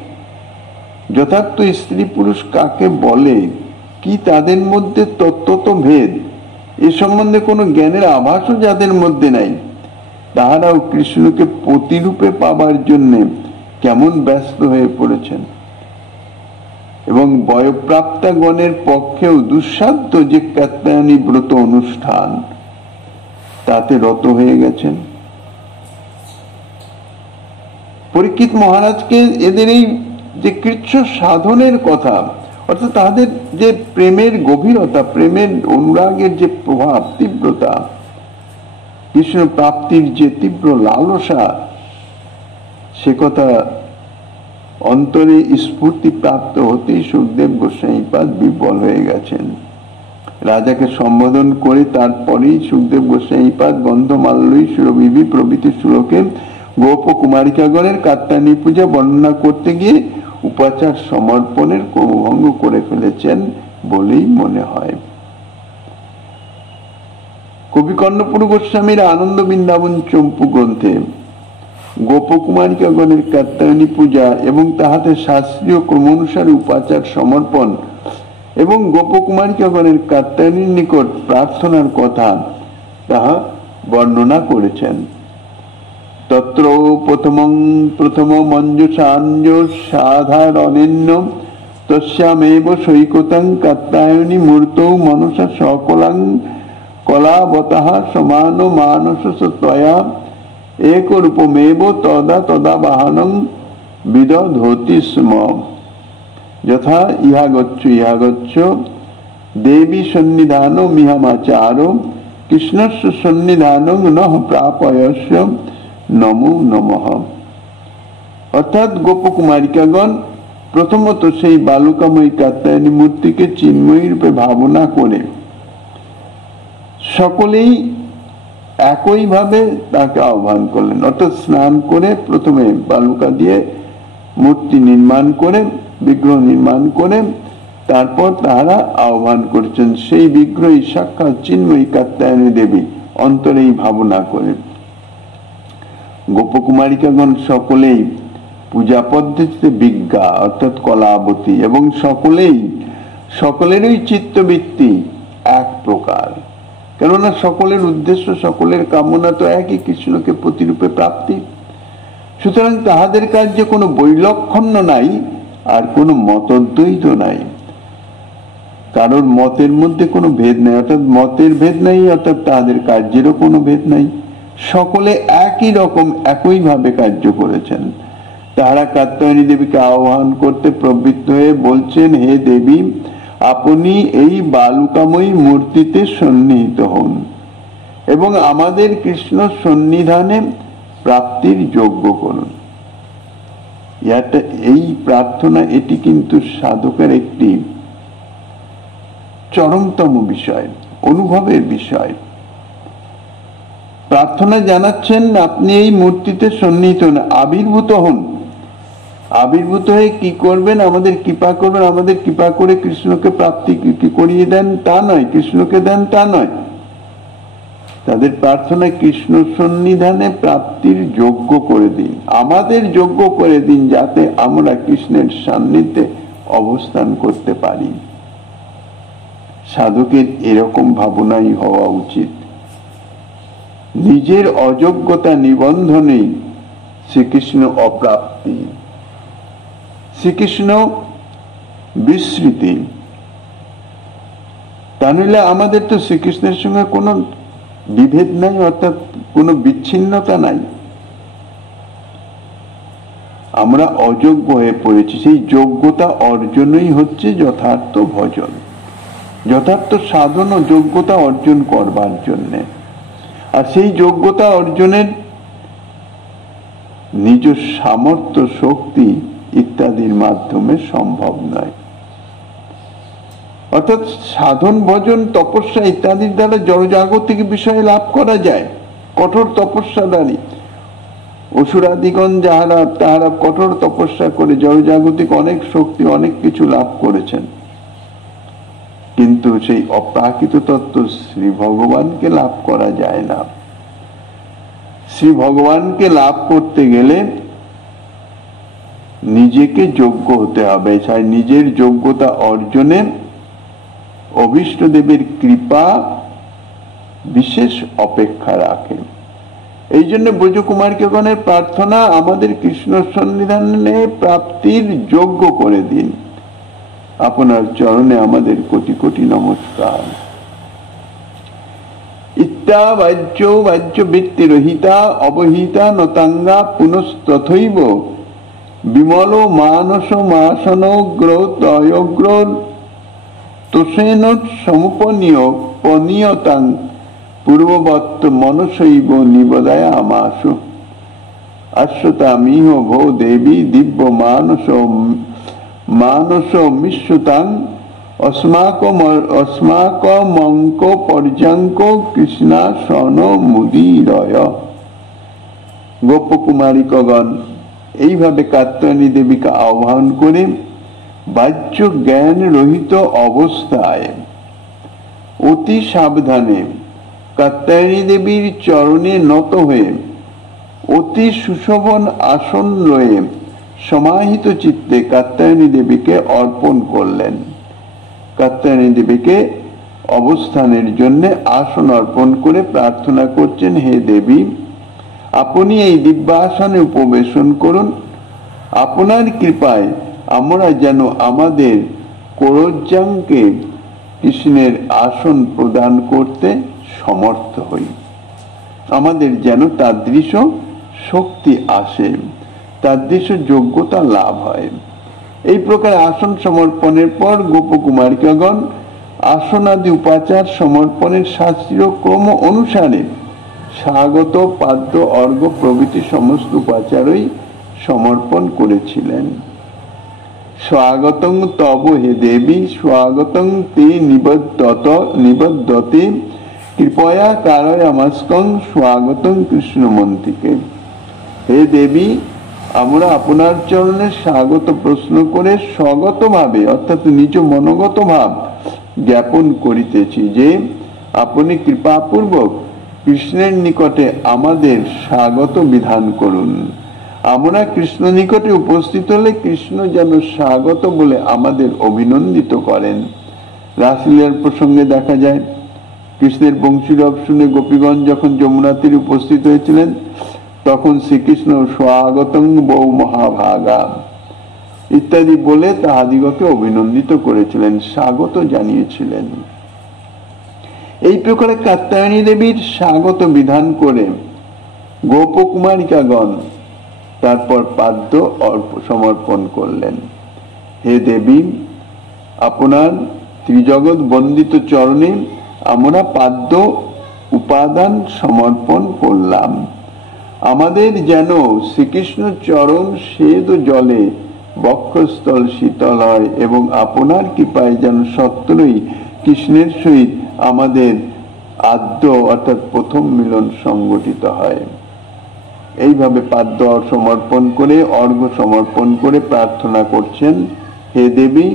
যথার্থ স্ত্রী পুরুষ কাকে বলে কি তাদের মধ্যে তত্ত্বত ভেদ, এ সম্বন্ধে কোনো জ্ঞানের আভাসও যাদের মধ্যে নাই, তাহারাও কৃষ্ণকে প্রতিরূপে পাবার জন্য কেমন ব্যস্ত হয়ে পড়েছেন, এবং বয়প্রাপ্তাগণের পক্ষেও দুঃসাধ্য যে কাত্যায়নী ব্রত অনুষ্ঠান তাতে রত হয়ে গেছেন। পরীক্ষিত মহারাজকে এদের এই যে কৃচ্ছ সাধনের কথা, অর্থাৎ তাদের যে প্রেমের গভীরতা, প্রেমের অনুরাগের যে প্রভাব, তীব্রতা, কৃষ্ণ প্রাপ্তির যে তীব্র লালসা, সে কথা অন্তরে স্ফূর্তি প্রাপ্ত হতেই সুখদেব গোস্বামীপাদ বিহ্বল হয়ে গেছেন। রাজাকে সম্বোধন করে তারপরেই সুখদেব গোস্বামীপাদ গন্ধমাল্যই সুরভিভি প্রভৃতি শ্লোকে গোপ কুমারিকাগণের কাত্যায়নী পূজা বর্ণনা করতে গিয়ে উপাচার সমর্পণের ক্রমভঙ্গ করে ফেলেছেন বলেই মনে হয়। কবি কর্ণপুর গোস্বামীর আনন্দ বৃন্দাবন চম্পু গ্রন্থে গোপকুমারিকাগণের কাত্যায়নী পূজা এবং তাহাতে শাস্ত্রীয় ক্রমানুসারে উপাচার সমর্পণ এবং গোপকুমারিকাগণের কাত্যায়নীর নিকট প্রার্থনার কথা তাহা বর্ণনা করেছেন। তত্র প্রথম মঞ্জুষাঞ্জ সাধারণেন্য তস্যামেব সৈকতং কাত্যায়নী মূর্তৌ মনসা সকলাং কলাবতঃ সমান মানসস্তয়া একরূপমেব তদা তদা বাহনং বিদধতি স্ম যথা ইহাগচ্ছ দেবী সন্নিধান মিহামাচার কৃষ্ণস্য সন্নিধানং নঃ প্রাপয়স্য নমো নমঃ। অর্থাৎ গোপকুমারিকাগণ প্রথমত সেই বালুকাময়ী কাত্যায়নী মূর্তিকে চিন্ময়ী রূপে ভাবনা করে সকলেই একইভাবে তাকে আহ্বান করলেন। অর্থাৎ স্নান করে প্রথমে বালুকা দিয়ে মূর্তি নির্মাণ করে, বিগ্রহ নির্মাণ করে তারপর তাহারা আহ্বান করছেন সেই বিগ্রহী সাক্ষাৎ চিন্ময়ী কাত্যায়নী দেবী অন্তরেই ভাবনা করে। গোপকুমারিকাগণ সকলেই পূজা পদ্ধতিতে বিজ্ঞা অর্থাৎ কলাবতী এবং সকলেরই চিত্তবৃত্তি এক প্রকার, কেননা সকলের উদ্দেশ্য, সকলের কামনা তো একই, কৃষ্ণকে প্রতিরূপে প্রাপ্তি। সুতরাং তাহাদের কার্যে কোনো বৈলক্ষণ্য নাই আর কোনো মতদ্বৈত নাই, কারোর মতের মধ্যে কোনো ভেদ নাই, অর্থাৎ মতের ভেদ নাই, অর্থাৎ তাহাদের কার্যেরও কোনো ভেদ নাই, সকলে একই রকম একইভাবে কার্য করেছেন। তাহারা কাত্যায়নী দেবীকে আহ্বান করতে প্রবৃত্ত হয়ে বলছেন, হে দেবী, আপনি এই বালুকাময়ী মূর্তিতে সন্নিহিত হন এবং আমাদের কৃষ্ণ সন্নিধানে প্রাপ্তির যোগ্য করুন। এই প্রার্থনা, এটি কিন্তু সাধকের একটি চরমতম বিষয়, অনুভবের বিষয়। প্রার্থনা জানাচ্ছেন আপনি এই মূর্তিতে সন্নিহিত হন, আবির্ভূত হন। আবির্ভূত হয়ে কি করবেন? আমাদের কৃপা করবেন, আমাদের কৃপা করে কৃষ্ণকে প্রাপ্তি করিয়ে দেন তা নয়, কৃষ্ণকে দেন তা নয়। তাদের প্রার্থনা কৃষ্ণ সন্নিধানে প্রাপ্তির যোগ্য করে দিন, আমাদের যোগ্য করে দিন, যাতে আমরা কৃষ্ণের সান্নিধ্যে অবস্থান করতে পারি। সাধকের এরকম ভাবনাই হওয়া উচিত। নিজের অযোগ্যতা নিবন্ধনেই শ্রীকৃষ্ণ অপ্রাপ্তি, শ্রীকৃষ্ণ বিস্মৃতি। তা নইলে আমাদের তো শ্রীকৃষ্ণের সঙ্গে কোনো বিভেদ নাই, অর্থাৎ কোনো বিচ্ছিন্নতা নাই। আমরা অযোগ্য হয়ে পড়েছি, সেই যোগ্যতা অর্জনই হচ্ছে যথার্থ ভজন, যথার্থ সাধন ও যোগ্যতা অর্জন করবার জন্যে। আর সেই যোগ্যতা অর্জনের নিজ সামর্থ্য, শক্তি ইত্যাদির মাধ্যমে সম্ভব নয়। অর্থাৎ সাধন, ভজন, তপস্যা ইত্যাদির দ্বারা জড়জাগতিক বিষয়ে লাভ করা যায়, কঠোর তপস্যাদারী অসুরাদিগণ তাহারা কঠোর তপস্যা করে জড়জাগতিক অনেক শক্তি, অনেক কিছু লাভ করেছেন, কিন্তু সেই অপ্রাকৃত তত্ত্ব শ্রী ভগবানকে লাভ করা যায় না। শ্রী ভগবানকে লাভ করতে গেলে নিজেকে যোগ্য হতে হবে। নিজের যোগ্যতা অর্জনে অভীষ্ট দেবের কৃপা বিশেষ অপেক্ষা রাখে। এই জন্য ব্রজকুমারিকাগণের প্রার্থনা, আমাদের কৃষ্ণ সন্নিধানে প্রাপ্তির যোগ্য করে দিন। আপনার চরণে আমাদের কোটি কোটি নমস্কার। ইত্যা বাহ্য বাহ্য বৃত্তি রহিতা অবহিতা নতাঙ্গা পুনস্তথৈব বিমল মানস মাসনগ্রতয়গ্র তোষেন সমুপনীয় পনীয়তাং পূর্ববৎ মনসৈব নিবদায় আমাসু অশ্বতামিহ ভো দেবী দিব্য মানস মিশ্রুতাং अस्माकमंक पर्यंक कृष्णा सन मुदीरय। গোপ কুমারিকগণ এইভাবে কাত্যায়নী দেবীকে আহ্বান করে বাহ্য জ্ঞান রহিত অবস্থায় অতি সাবধানে কাত্যায়নী দেবীর চরণে নত হয়ে অতি সুশোভন আসন লয়ে সমাহিত চিত্তে কাত্যায়নী দেবীকে অর্পণ করলেন। কাত্যায়নী দেবীকে অবস্থানের জন্য আসন অর্পণ করে প্রার্থনা করছেন, হে দেবী, আপনি এই দিব্যাসনে উপবেশন করুন। আপনার কৃপায় আমরা যেন আমাদের করজ্জাংকে কৃষ্ণের আসন প্রদান করতে সমর্থ হই, আমাদের যেন তাদৃশ শক্তি আসে, তাদৃশ যোগ্যতা লাভ হয়। এই প্রকার আসন সমর্পণের পর গোপকুমারিকাগণ আসনাদি উপাচার সমর্পণের শাস্ত্রীয় ক্রম অনুসারে স্বাগত পাদ্য অর্ঘ্য প্রভৃতি সমস্ত উপাচারই সমর্পণ করেছিলেন। স্বাগতং তব হে দেবী, স্বাগতং তে নিবদ্ধতে কৃপয়া কারয়ামাস্কং স্বাগতং কৃষ্ণমন্ত্রীকে। হে দেবী, আমরা আপনার চরণে স্বাগত প্রশ্ন করে স্বগত ভাবে অর্থাৎ নিজ মনোগত ভাব জ্ঞাপন করিতেছি যে আপনি কৃপাপূর্বক কৃষ্ণের নিকটে আমাদের স্বাগত বিধান করুন। আমরা কৃষ্ণ নিকটে উপস্থিত হলে কৃষ্ণ যেন স্বাগত বলে আমাদের অভিনন্দিত করেন। রাসলীলার প্রসঙ্গে দেখা যায়, কৃষ্ণের বংশীরব শুনে গোপীগণ যখন যমুনা তীরে উপস্থিত হয়েছিলেন, তখন শ্রীকৃষ্ণ স্বাগতং বৌ মহাভাগা ইত্যাদি বলে তাহাদিগকে অভিনন্দিত করেছিলেন, স্বাগত জানিয়েছিলেন। এই প্রকারে কাত্যায়নী দেবীর স্বাগত বিধান করে গোপকুমারিকাগণ তারপর পাদ্য সমর্পণ করলেন। হে দেবী, আপনার ত্রিজগৎ বন্দিত চরণে আমরা পাদ্য উপাদান সমর্পণ করলাম। আমাদের যেন শ্রীকৃষ্ণ চরণ শ্বেত জলে বক্ষস্থল শীতল হয় এবং আপনার কৃপায় যেন সত্যই কৃষ্ণের সহিত আমাদের আদ্য অর্থাৎ প্রথম মিলন সংগঠিত হয়। এইভাবে পাদ্য সমর্পণ করে অর্ঘ্য সমর্পণ করে প্রার্থনা করছেন, হে দেবী,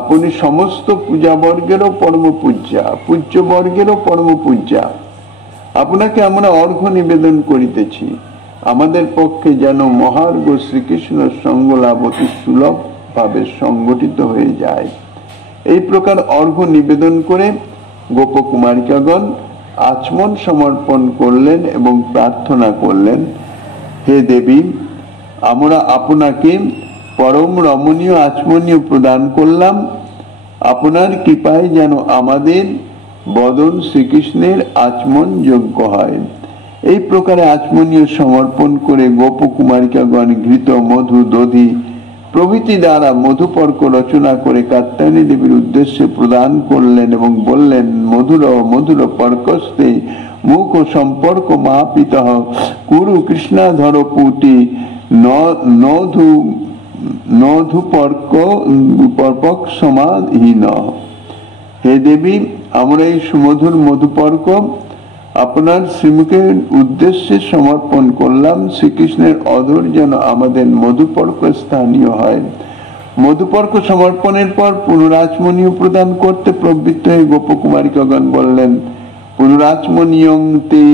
আপনি সমস্ত পূজাবর্গেরও পরম পূজ্যা, পূজ্যবর্গেরও পরম পূজ্যা। আপনাকে আমরা অর্ঘ্য নিবেদন করিতেছি। আমাদের পক্ষে যেন মহার্ঘ শ্রীকৃষ্ণ সঙ্গ লাভ অতি সুলভ ভাবে সংগঠিত হয়ে যায়। এই প্রকার অর্ঘ্য নিবেদন করে গোপকুমারিকাগণ আচমন সমর্পণ করলেন এবং প্রার্থনা করলেন, হে দেবী, আমরা আপনাকে পরম রমণীয় আচমনীয় প্রদান করলাম। আপনার কৃপায় যেন আমাদের বদন শ্রীকৃষ্ণের আচমন যোগ্য হয়। এই প্রকারে আচমনীয় সমর্পণ করে গোপকুমারিকাগণ ঘৃত, মধু, দধি প্রভৃতি দ্বারা মধুপর্ক রচনা করে কাত্যায়নী দেবীর উদ্দেশ্যে প্রদান করলেন এবং বললেন, মধুর মধুর পর্কস্তে মুখ সম্পর্ক মাপিত কুরু কৃষ্ণাধর পুটি নধুপর্ক সমাধীন। হে দেবী, আমরা এই সুমধুর মধুপর্ক আপনার শ্রীমুখের উদ্দেশ্যে সমর্পণ করলাম। শ্রীকৃষ্ণের অধর যেন আমাদের মধুপর্ক স্থানীয় হয়। মধুপর্ক সমর্পণের পর পুনরাচমনীয় প্রদান করতে প্রবৃত্ত হয়ে গোপকুমারিকাগণ বললেন, পুনরাচমনীয়ং তে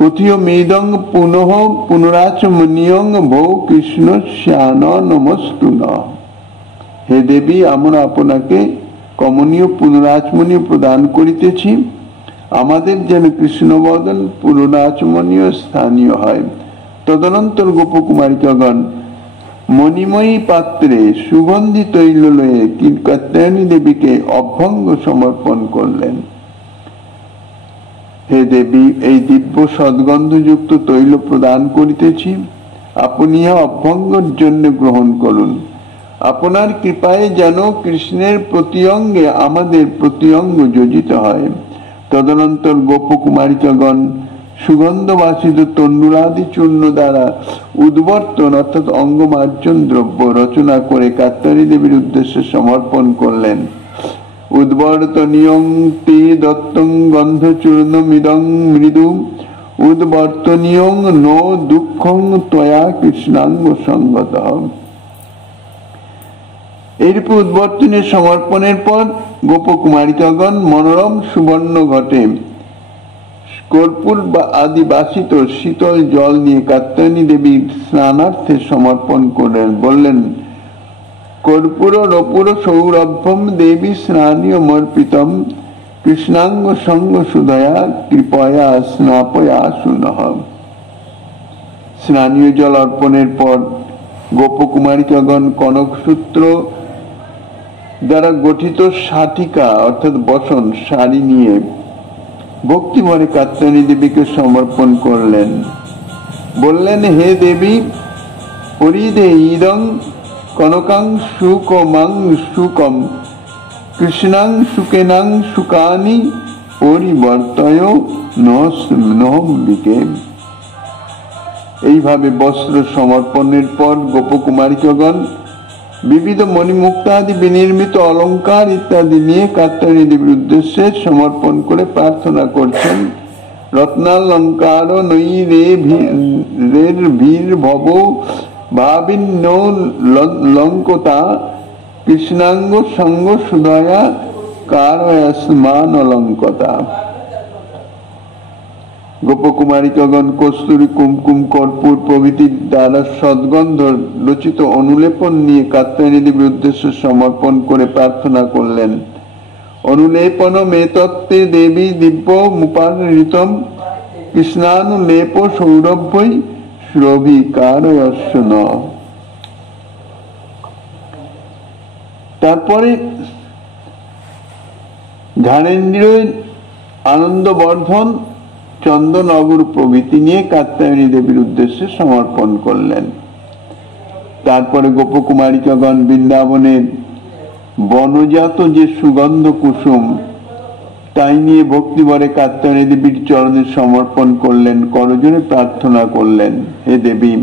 কথিয় মেদং পুনঃ পুনরাচমনীয়ং ভৌ কৃষ্ণ শ্যান নমস্তুন। হে দেবী, আমরা আপনাকে কমনীয় পুনরাচমনীয় প্রদান করিতেছি, আমাদের যেন কৃষ্ণবদন পুনরাচমনীয় স্থানীয় হয়। তদনন্তর গোপকুমারিকাগণ মণিময়ী পাত্রে সুগন্ধি তৈল লয়ে কাত্যায়নী দেবীকে অভ্যঙ্গ সমর্পণ করলেন। হে দেবী, এই দিব্য সদ্গন্ধযুক্ত তৈল প্রদান করিতেছি, আপনি ইহা অভ্যঙ্গের জন্য গ্রহণ করুন। আপনার কৃপায় যেন কৃষ্ণের প্রতি অঙ্গে আমাদের প্রতি অঙ্গ যোজিত হয়। তদনন্তর গোপকুমারিকাগণ সুগন্ধবাসিত তণ্ডুলাদি চূর্ণ দ্বারা উদ্বর্তন অর্থাৎ অঙ্গমার্জন দ্রব্য রচনা করে কাত্যায়নী দেবীর উদ্দেশ্যে সমর্পণ করলেন। উদ্বর্তনীয়ং তে দত্তং গন্ধচূর্ণমিদং মৃদু উদ্বর্তনীয়ং নো দুঃখং ত্বয়া কৃষ্ণাঙ্গ সঙ্গতঃ। এইরূপে উদ্বর্তনীয় সমর্পণের পর গোপকুমারিকাগণ মনোরম সুবর্ণ ঘটে কর্পূর বা আদি বাসিত শীতল জল নিয়ে কাত্যায়নী দেবীর স্নানার্থে সমর্পণ করলেন। বললেন, কর্পূর রপুর সৌরভ্যম দেবী স্নানীয় মর্পিতম কৃষ্ণাঙ্গ সঙ্গ সুধয়া কৃপয়া স্নাপয়া সুনঃ। স্নানীয় জল অর্পণের পর গোপকুমারিকাগণ কনক সূত্র দ্বারা গঠিত শাটিকা অর্থাৎ বসন শাড়ি নিয়ে ভক্তি ভরে কাত্যায়নী দেবীকে সমর্পণ করলেন। বললেন, হে দেবী, পরিধে ইদং কনকাং সুকমাং সুকম কৃষ্ণাং সুকেনাং সুকানি পরিবর্তয় নহম্বিকে। এইভাবে বস্ত্র সমর্পণের পর গোপকুমারিকাগণ বিবিধ মণিমুক্তাদি বিনির্মিত অলঙ্কার ইত্যাদি নিয়ে কাত্যায়নী দেবীর উদ্দেশ্যে সমর্পণ করে প্রার্থনা করছেন। রত্নালঙ্কার নৈ রে ভীর ভব ভাবিন্য লঙ্কতা কৃষ্ণাঙ্গ সঙ্গ সুদয়া কারয়াসমান অলঙ্কতা। গোপকুমারিকাগণ কস্তুরী কুমকুম কর্পূর প্রভৃতি দ্বারা সদ্গন্ধ রচিত অনুলেপন নিয়ে কাত্যায়নী দেবীর উদ্দেশ্যে সমর্পণ করে প্রার্থনা করলেন। অনুলেপন মেতত্তে দেবী দিব্য মুপারিতম কৃষ্ণানুলেপ সৌরভ্যই শ্রবিকারয়স্য ন। তারপরে জ্ঞানেন্দ্র আনন্দবর্ধন চন্দন অগুর প্রভৃতি নিয়ে কাত্যায়নী দেবীর উদ্দেশ্যে সমর্পণ করলেন। তারপরে গোপকুমারিকাগণ বৃন্দাবনের বনজাত যে সুগন্ধ কুসুম তাই নিয়ে ভক্তিভরে কাত্যায়নী দেবীর চরণে সমর্পণ করলেন, করজোড়ে প্রার্থনা করলেন, হে দেবী,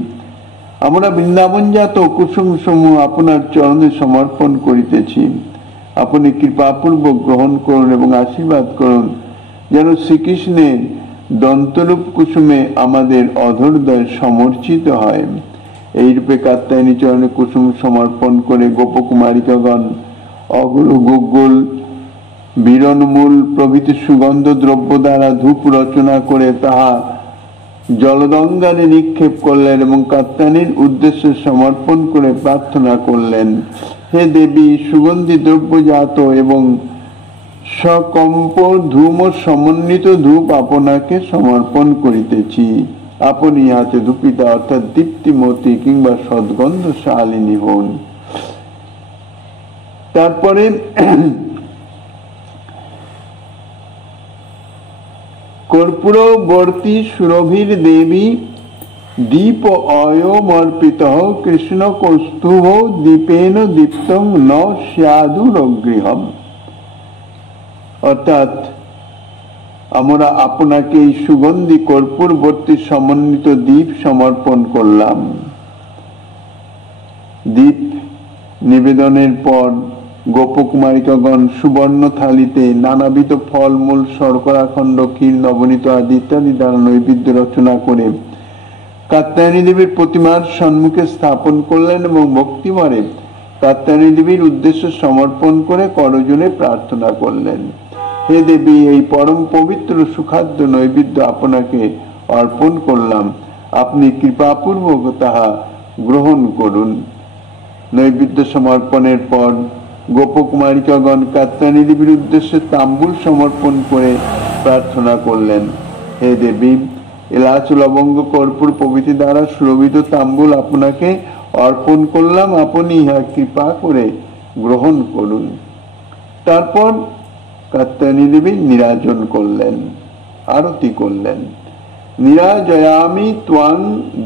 আমরা বৃন্দাবনজাত কুসুম সমূহ আপনার চরণে সমর্পণ করিতেছি, আপনি কৃপাপূর্বক গ্রহণ করুন এবং আশীর্বাদ করুন, যেন শ্রীকৃষ্ণের দন্তরূপ কুসুমে আমাদের অধরদয় সমর্চিত হয়। এইরূপে কাত্যায়নী চরণে কুসুম সমর্পণ করে গোপকুমারিকাগণ অগুল গুগ্গুল বীরণমূল প্রভৃতি সুগন্ধ দ্রব্য দ্বারা ধূপ রচনা করে তাহা জলদঙ্গারে নিক্ষেপ করলেন এবং কাত্যায়নীর উদ্দেশ্যে সমর্পণ করে প্রার্থনা করলেন, হে দেবী, সুগন্ধি দ্রব্যজাত এবং সকম্প ধূম সমন্বিত ধূপ আপনাকে সমর্পণ করিতেছি, আপনি হাতে ধূপিতা অর্থাৎ দীপ্তিমতী কিংবা সদ্গন্ধশালিনী হন। তারপরে কর্পূরবর্তী সুরভির দেবী দীপ অয়মর্পিত কৃষ্ণ কৌস্তুভ দীপেন দীপ্তং ন স্যাদুরগৃহম। অর্থাৎ আমরা আপনাকে এই সুগন্ধি কর্পূরবর্তী সমন্বিত দীপ সমর্পণ করলাম। দীপ নিবেদনের পর গোপকুমারিকাগণ সুবর্ণ থালিতে নানাবিধ ফলমূল শর্করাখণ্ড ক্ষীর নবনীত আদি ইত্যাদি দ্বারা নৈবেদ্য রচনা করে কাত্যায়নী দেবীর প্রতিমার সম্মুখে স্থাপন করলেন এবং ভক্তিভরে কাত্যায়নী দেবীর উদ্দেশ্যে সমর্পণ করে করজোড়ে প্রার্থনা করলেন, হে দেবী, এই পরম পবিত্র সুখাদ্য নৈবেদ্য আপনাকে অর্পণ করলাম, আপনি কৃপাপূর্বক তাহা গ্রহণ করুন। নৈবেদ্য সমর্পণের পর গোপকুমারিকাগণ কাত্যায়নী দেবীর উদ্দেশ্যে তাম্বুল সমর্পণ করে প্রার্থনা করলেন, হে দেবী, এলাচ, লবঙ্গ, কর্পূর প্রভৃতি দ্বারা সুরভিত তাম্বুল আপনাকে অর্পণ করলাম, আপনি ইহা কৃপা করে গ্রহণ করুন। তারপর কাত্যায়নী দেবী নিরাজন করলেন, আরতি করলেন। নিরাজয়ামি ত্বাং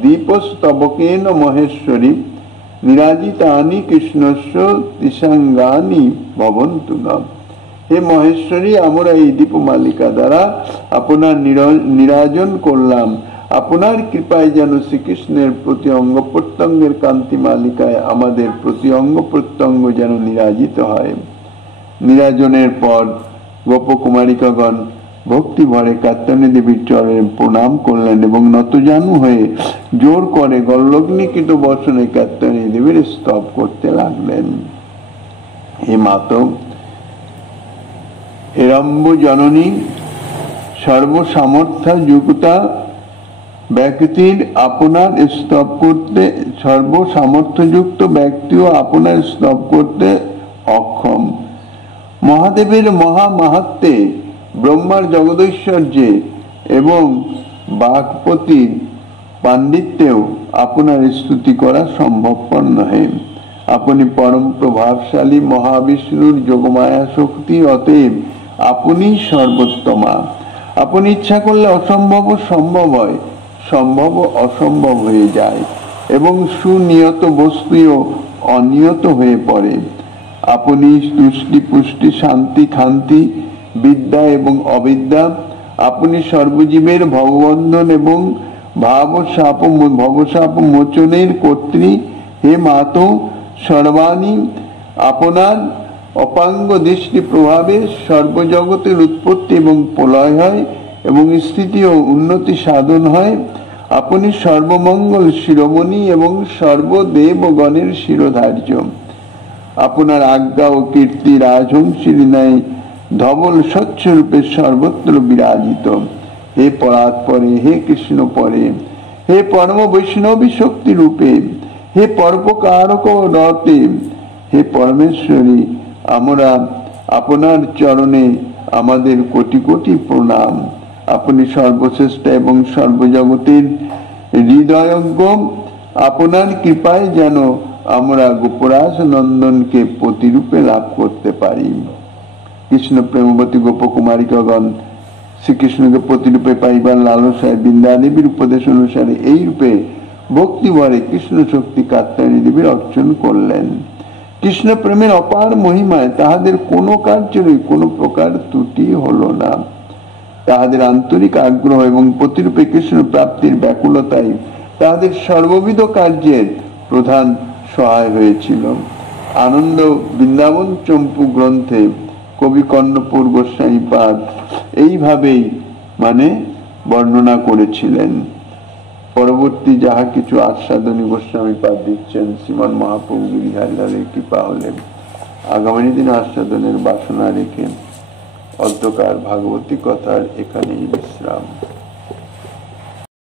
দীপস্তবকেন মহেশ্বরী, নিরাজিতানি কৃষ্ণস্য তিসাঙ্গানি ভবন্তু নঃ। হে মহেশ্বরী, আমরা এই দীপমালিকা দ্বারা আপনার নিরাজন করলাম। আপনার কৃপায় যেন শ্রীকৃষ্ণের প্রতি অঙ্গ প্রত্যঙ্গের কান্তি মালিকায় আমাদের প্রতি অঙ্গ প্রত্যঙ্গ যেন নিরাজিত হয়। নিরাজনের পর গোপকুমারিকাগণ ভক্তি ভরে কাত্যায়নী দেবীর চরণে প্রণাম করলেন এবং নতজানু হয়ে জোর করে গল্লগ্নিকৃত বসনে কাত্যায়নী দেবীর স্তব করতে লাগলেন। হে মাতো, হেরম্ব জননী, সর্বসামর্থ্য যুক্তা ব্যক্তির আপনার স্তব করতে, সর্বসামর্থ্যযুক্ত ব্যক্তিও আপনার স্তব করতে অক্ষম। মহাদেবের মহামাহাত্ম্যে, ব্রহ্মার জগদৈশ্বর্যে এবং বাগপতির পাণ্ডিত্যেও আপনার স্তুতি করা সম্ভবপর নহে। আপনি পরম প্রভাবশালী মহাবিষ্ণুর যোগমায়া শক্তি, অতএব আপনি সর্বোত্তমা। আপনি ইচ্ছা করলে অসম্ভব সম্ভব হয়, সম্ভব অসম্ভব হয়ে যায় এবং সুনিয়ত বস্তুও অনিয়ত হয়ে পড়ে। আপনি তুষ্টি, পুষ্টি, শান্তি, খান্তি, বিদ্যা এবং অবিদ্যা। আপনি সর্বজীবের ভববন্ধন এবং ভবসাপ মোচনের কর্ত্রী। হে মাতো, সর্বাণী আপনার অপাঙ্গ দৃষ্টি প্রভাবে সর্বজগতের উৎপত্তি এবং প্রলয় হয় এবং স্থিতি ও উন্নতি সাধন হয়। আপনি সর্বমঙ্গল শিরোমণি এবং সর্বদেবগণের শিরোধার্য। আপনার আজ্ঞা ও কীর্তি রাজহংসীর ন্যায় ধবল স্বচ্ছ রূপে সর্বত্র বিরাজিত। হে পরাৎপরে, হে কৃষ্ণ পরে, হে পরম বৈষ্ণবী শক্তি রূপে, হে পরোপকারক রতে, হে পরমেশ্বরী, আমরা আপনার চরণে আমাদের কোটি কোটি প্রণাম। আপনি সর্বশ্রেষ্ঠ এবং সর্বজগতের হৃদয়জ্ঞ। আপনার কৃপায় যেন আমরা গোপরাজ নন্দনকে প্রতিরূপে লাভ করতে পারি। কৃষ্ণ প্রেমবতী গোপকুমারিকাগণ শ্রীকৃষ্ণকে প্রতিরূপে পাইবার লালসায় বৃন্দাদেবীর উপদেশ অনুসারে এই রূপে ভক্তি ভরে কৃষ্ণ শক্তি কাত্যায়নী দেবীর অর্চন করলেন। কৃষ্ণ প্রেমের অপার মহিমায় তাহাদের কোনো কার্যেরই কোনো প্রকার ত্রুটি হলো না। তাহাদের আন্তরিক আগ্রহ এবং প্রতিরূপে কৃষ্ণ প্রাপ্তির ব্যাকুলতাই তাহাদের সর্ববিধ কার্যের প্রধান সহায় হয়েছিল। আনন্দ বৃন্দাবন চম্পু গ্রন্থে কবি কর্ণপুর গোস্বামী পাদ এইভাবেই বর্ণনা করেছিলেন। পরবর্তী যাহা কিছু আস্বাদনী গোস্বামী পাদ দিচ্ছেন শ্রীমান মহাপ্রভু গিরিধারীলালের কৃপা হলে আগামী দিন আস্বাদনের বাসনা রেখে অধ্যকার ভাগবতী কথার এখানেই বিশ্রাম।